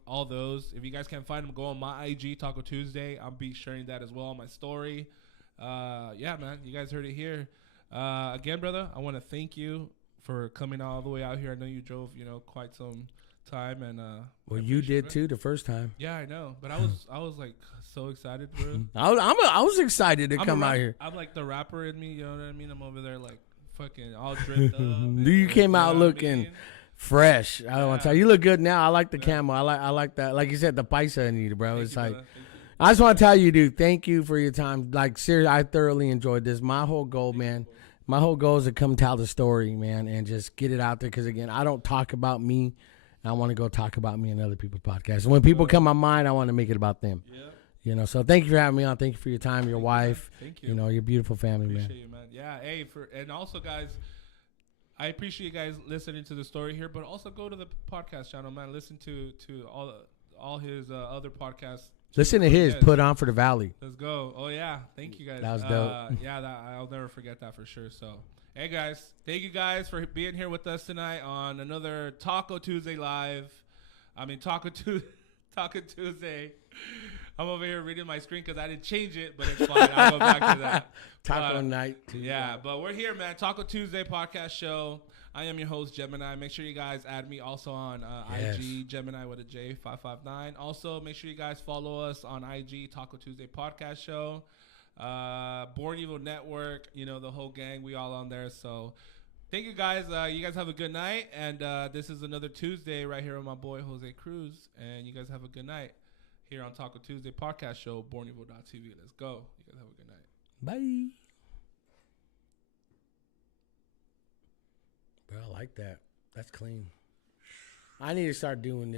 all those. If you guys can't find them, go on my IG, Talko Tuesday. I'll be sharing that as well on my story. Yeah, man, you guys heard it here. Again, brother, I want to thank you for coming all the way out here. I know you drove, you know, quite some time, and well, you did too the first time. Yeah, I know, but I was like so excited, bro. I was excited to come out here. I'm like the rapper in me, you know what I mean? I'm over there like fucking all dripped up. You came out looking fresh. I don't want to tell you, you look good now. I like the camo. I like that. Like you said, the paisa in you, bro. It's like. I just want to tell you, dude, thank you for your time. Like, seriously, I thoroughly enjoyed this. My whole goal, man. My whole goal is to come tell the story, man, and just get it out there. Because, again, I don't talk about me And I want to go talk about me and other people's podcasts. And when people come on mine, I want to make it about them. Yeah. You know, so thank you for having me on. Thank you for your time, your wife. Thank you. You know, your beautiful family, Appreciate you, man. Yeah. Hey, and also, guys, I appreciate you guys listening to the story here, but also go to the podcast channel, man. Listen to all his other podcasts. Listen to his Put On for the Valley. Let's go. Oh yeah, thank you guys. That was dope. Yeah, I'll never forget that for sure. So, hey guys, thank you guys for being here with us tonight on another Talko Tuesday live. Taco Tuesday. I'm over here reading my screen because I didn't change it, but it's fine. I'll go back to that. Taco night. Yeah, but we're here, man. Taco Tuesday podcast show. I am your host, Gemini. Make sure you guys add me also on IG, Gemini with a J, 559. Also, make sure you guys follow us on IG, Taco Tuesday podcast show. Born Evil Network, you know, the whole gang. We all on there. So thank you guys. You guys have a good night. And this is another Tuesday right here with my boy, Jose Cruz. And you guys have a good night here on Taco Tuesday podcast show, bornevil.tv. Let's go. You guys have a good night. Bye. Bro, I like that. That's clean. I need to start doing this.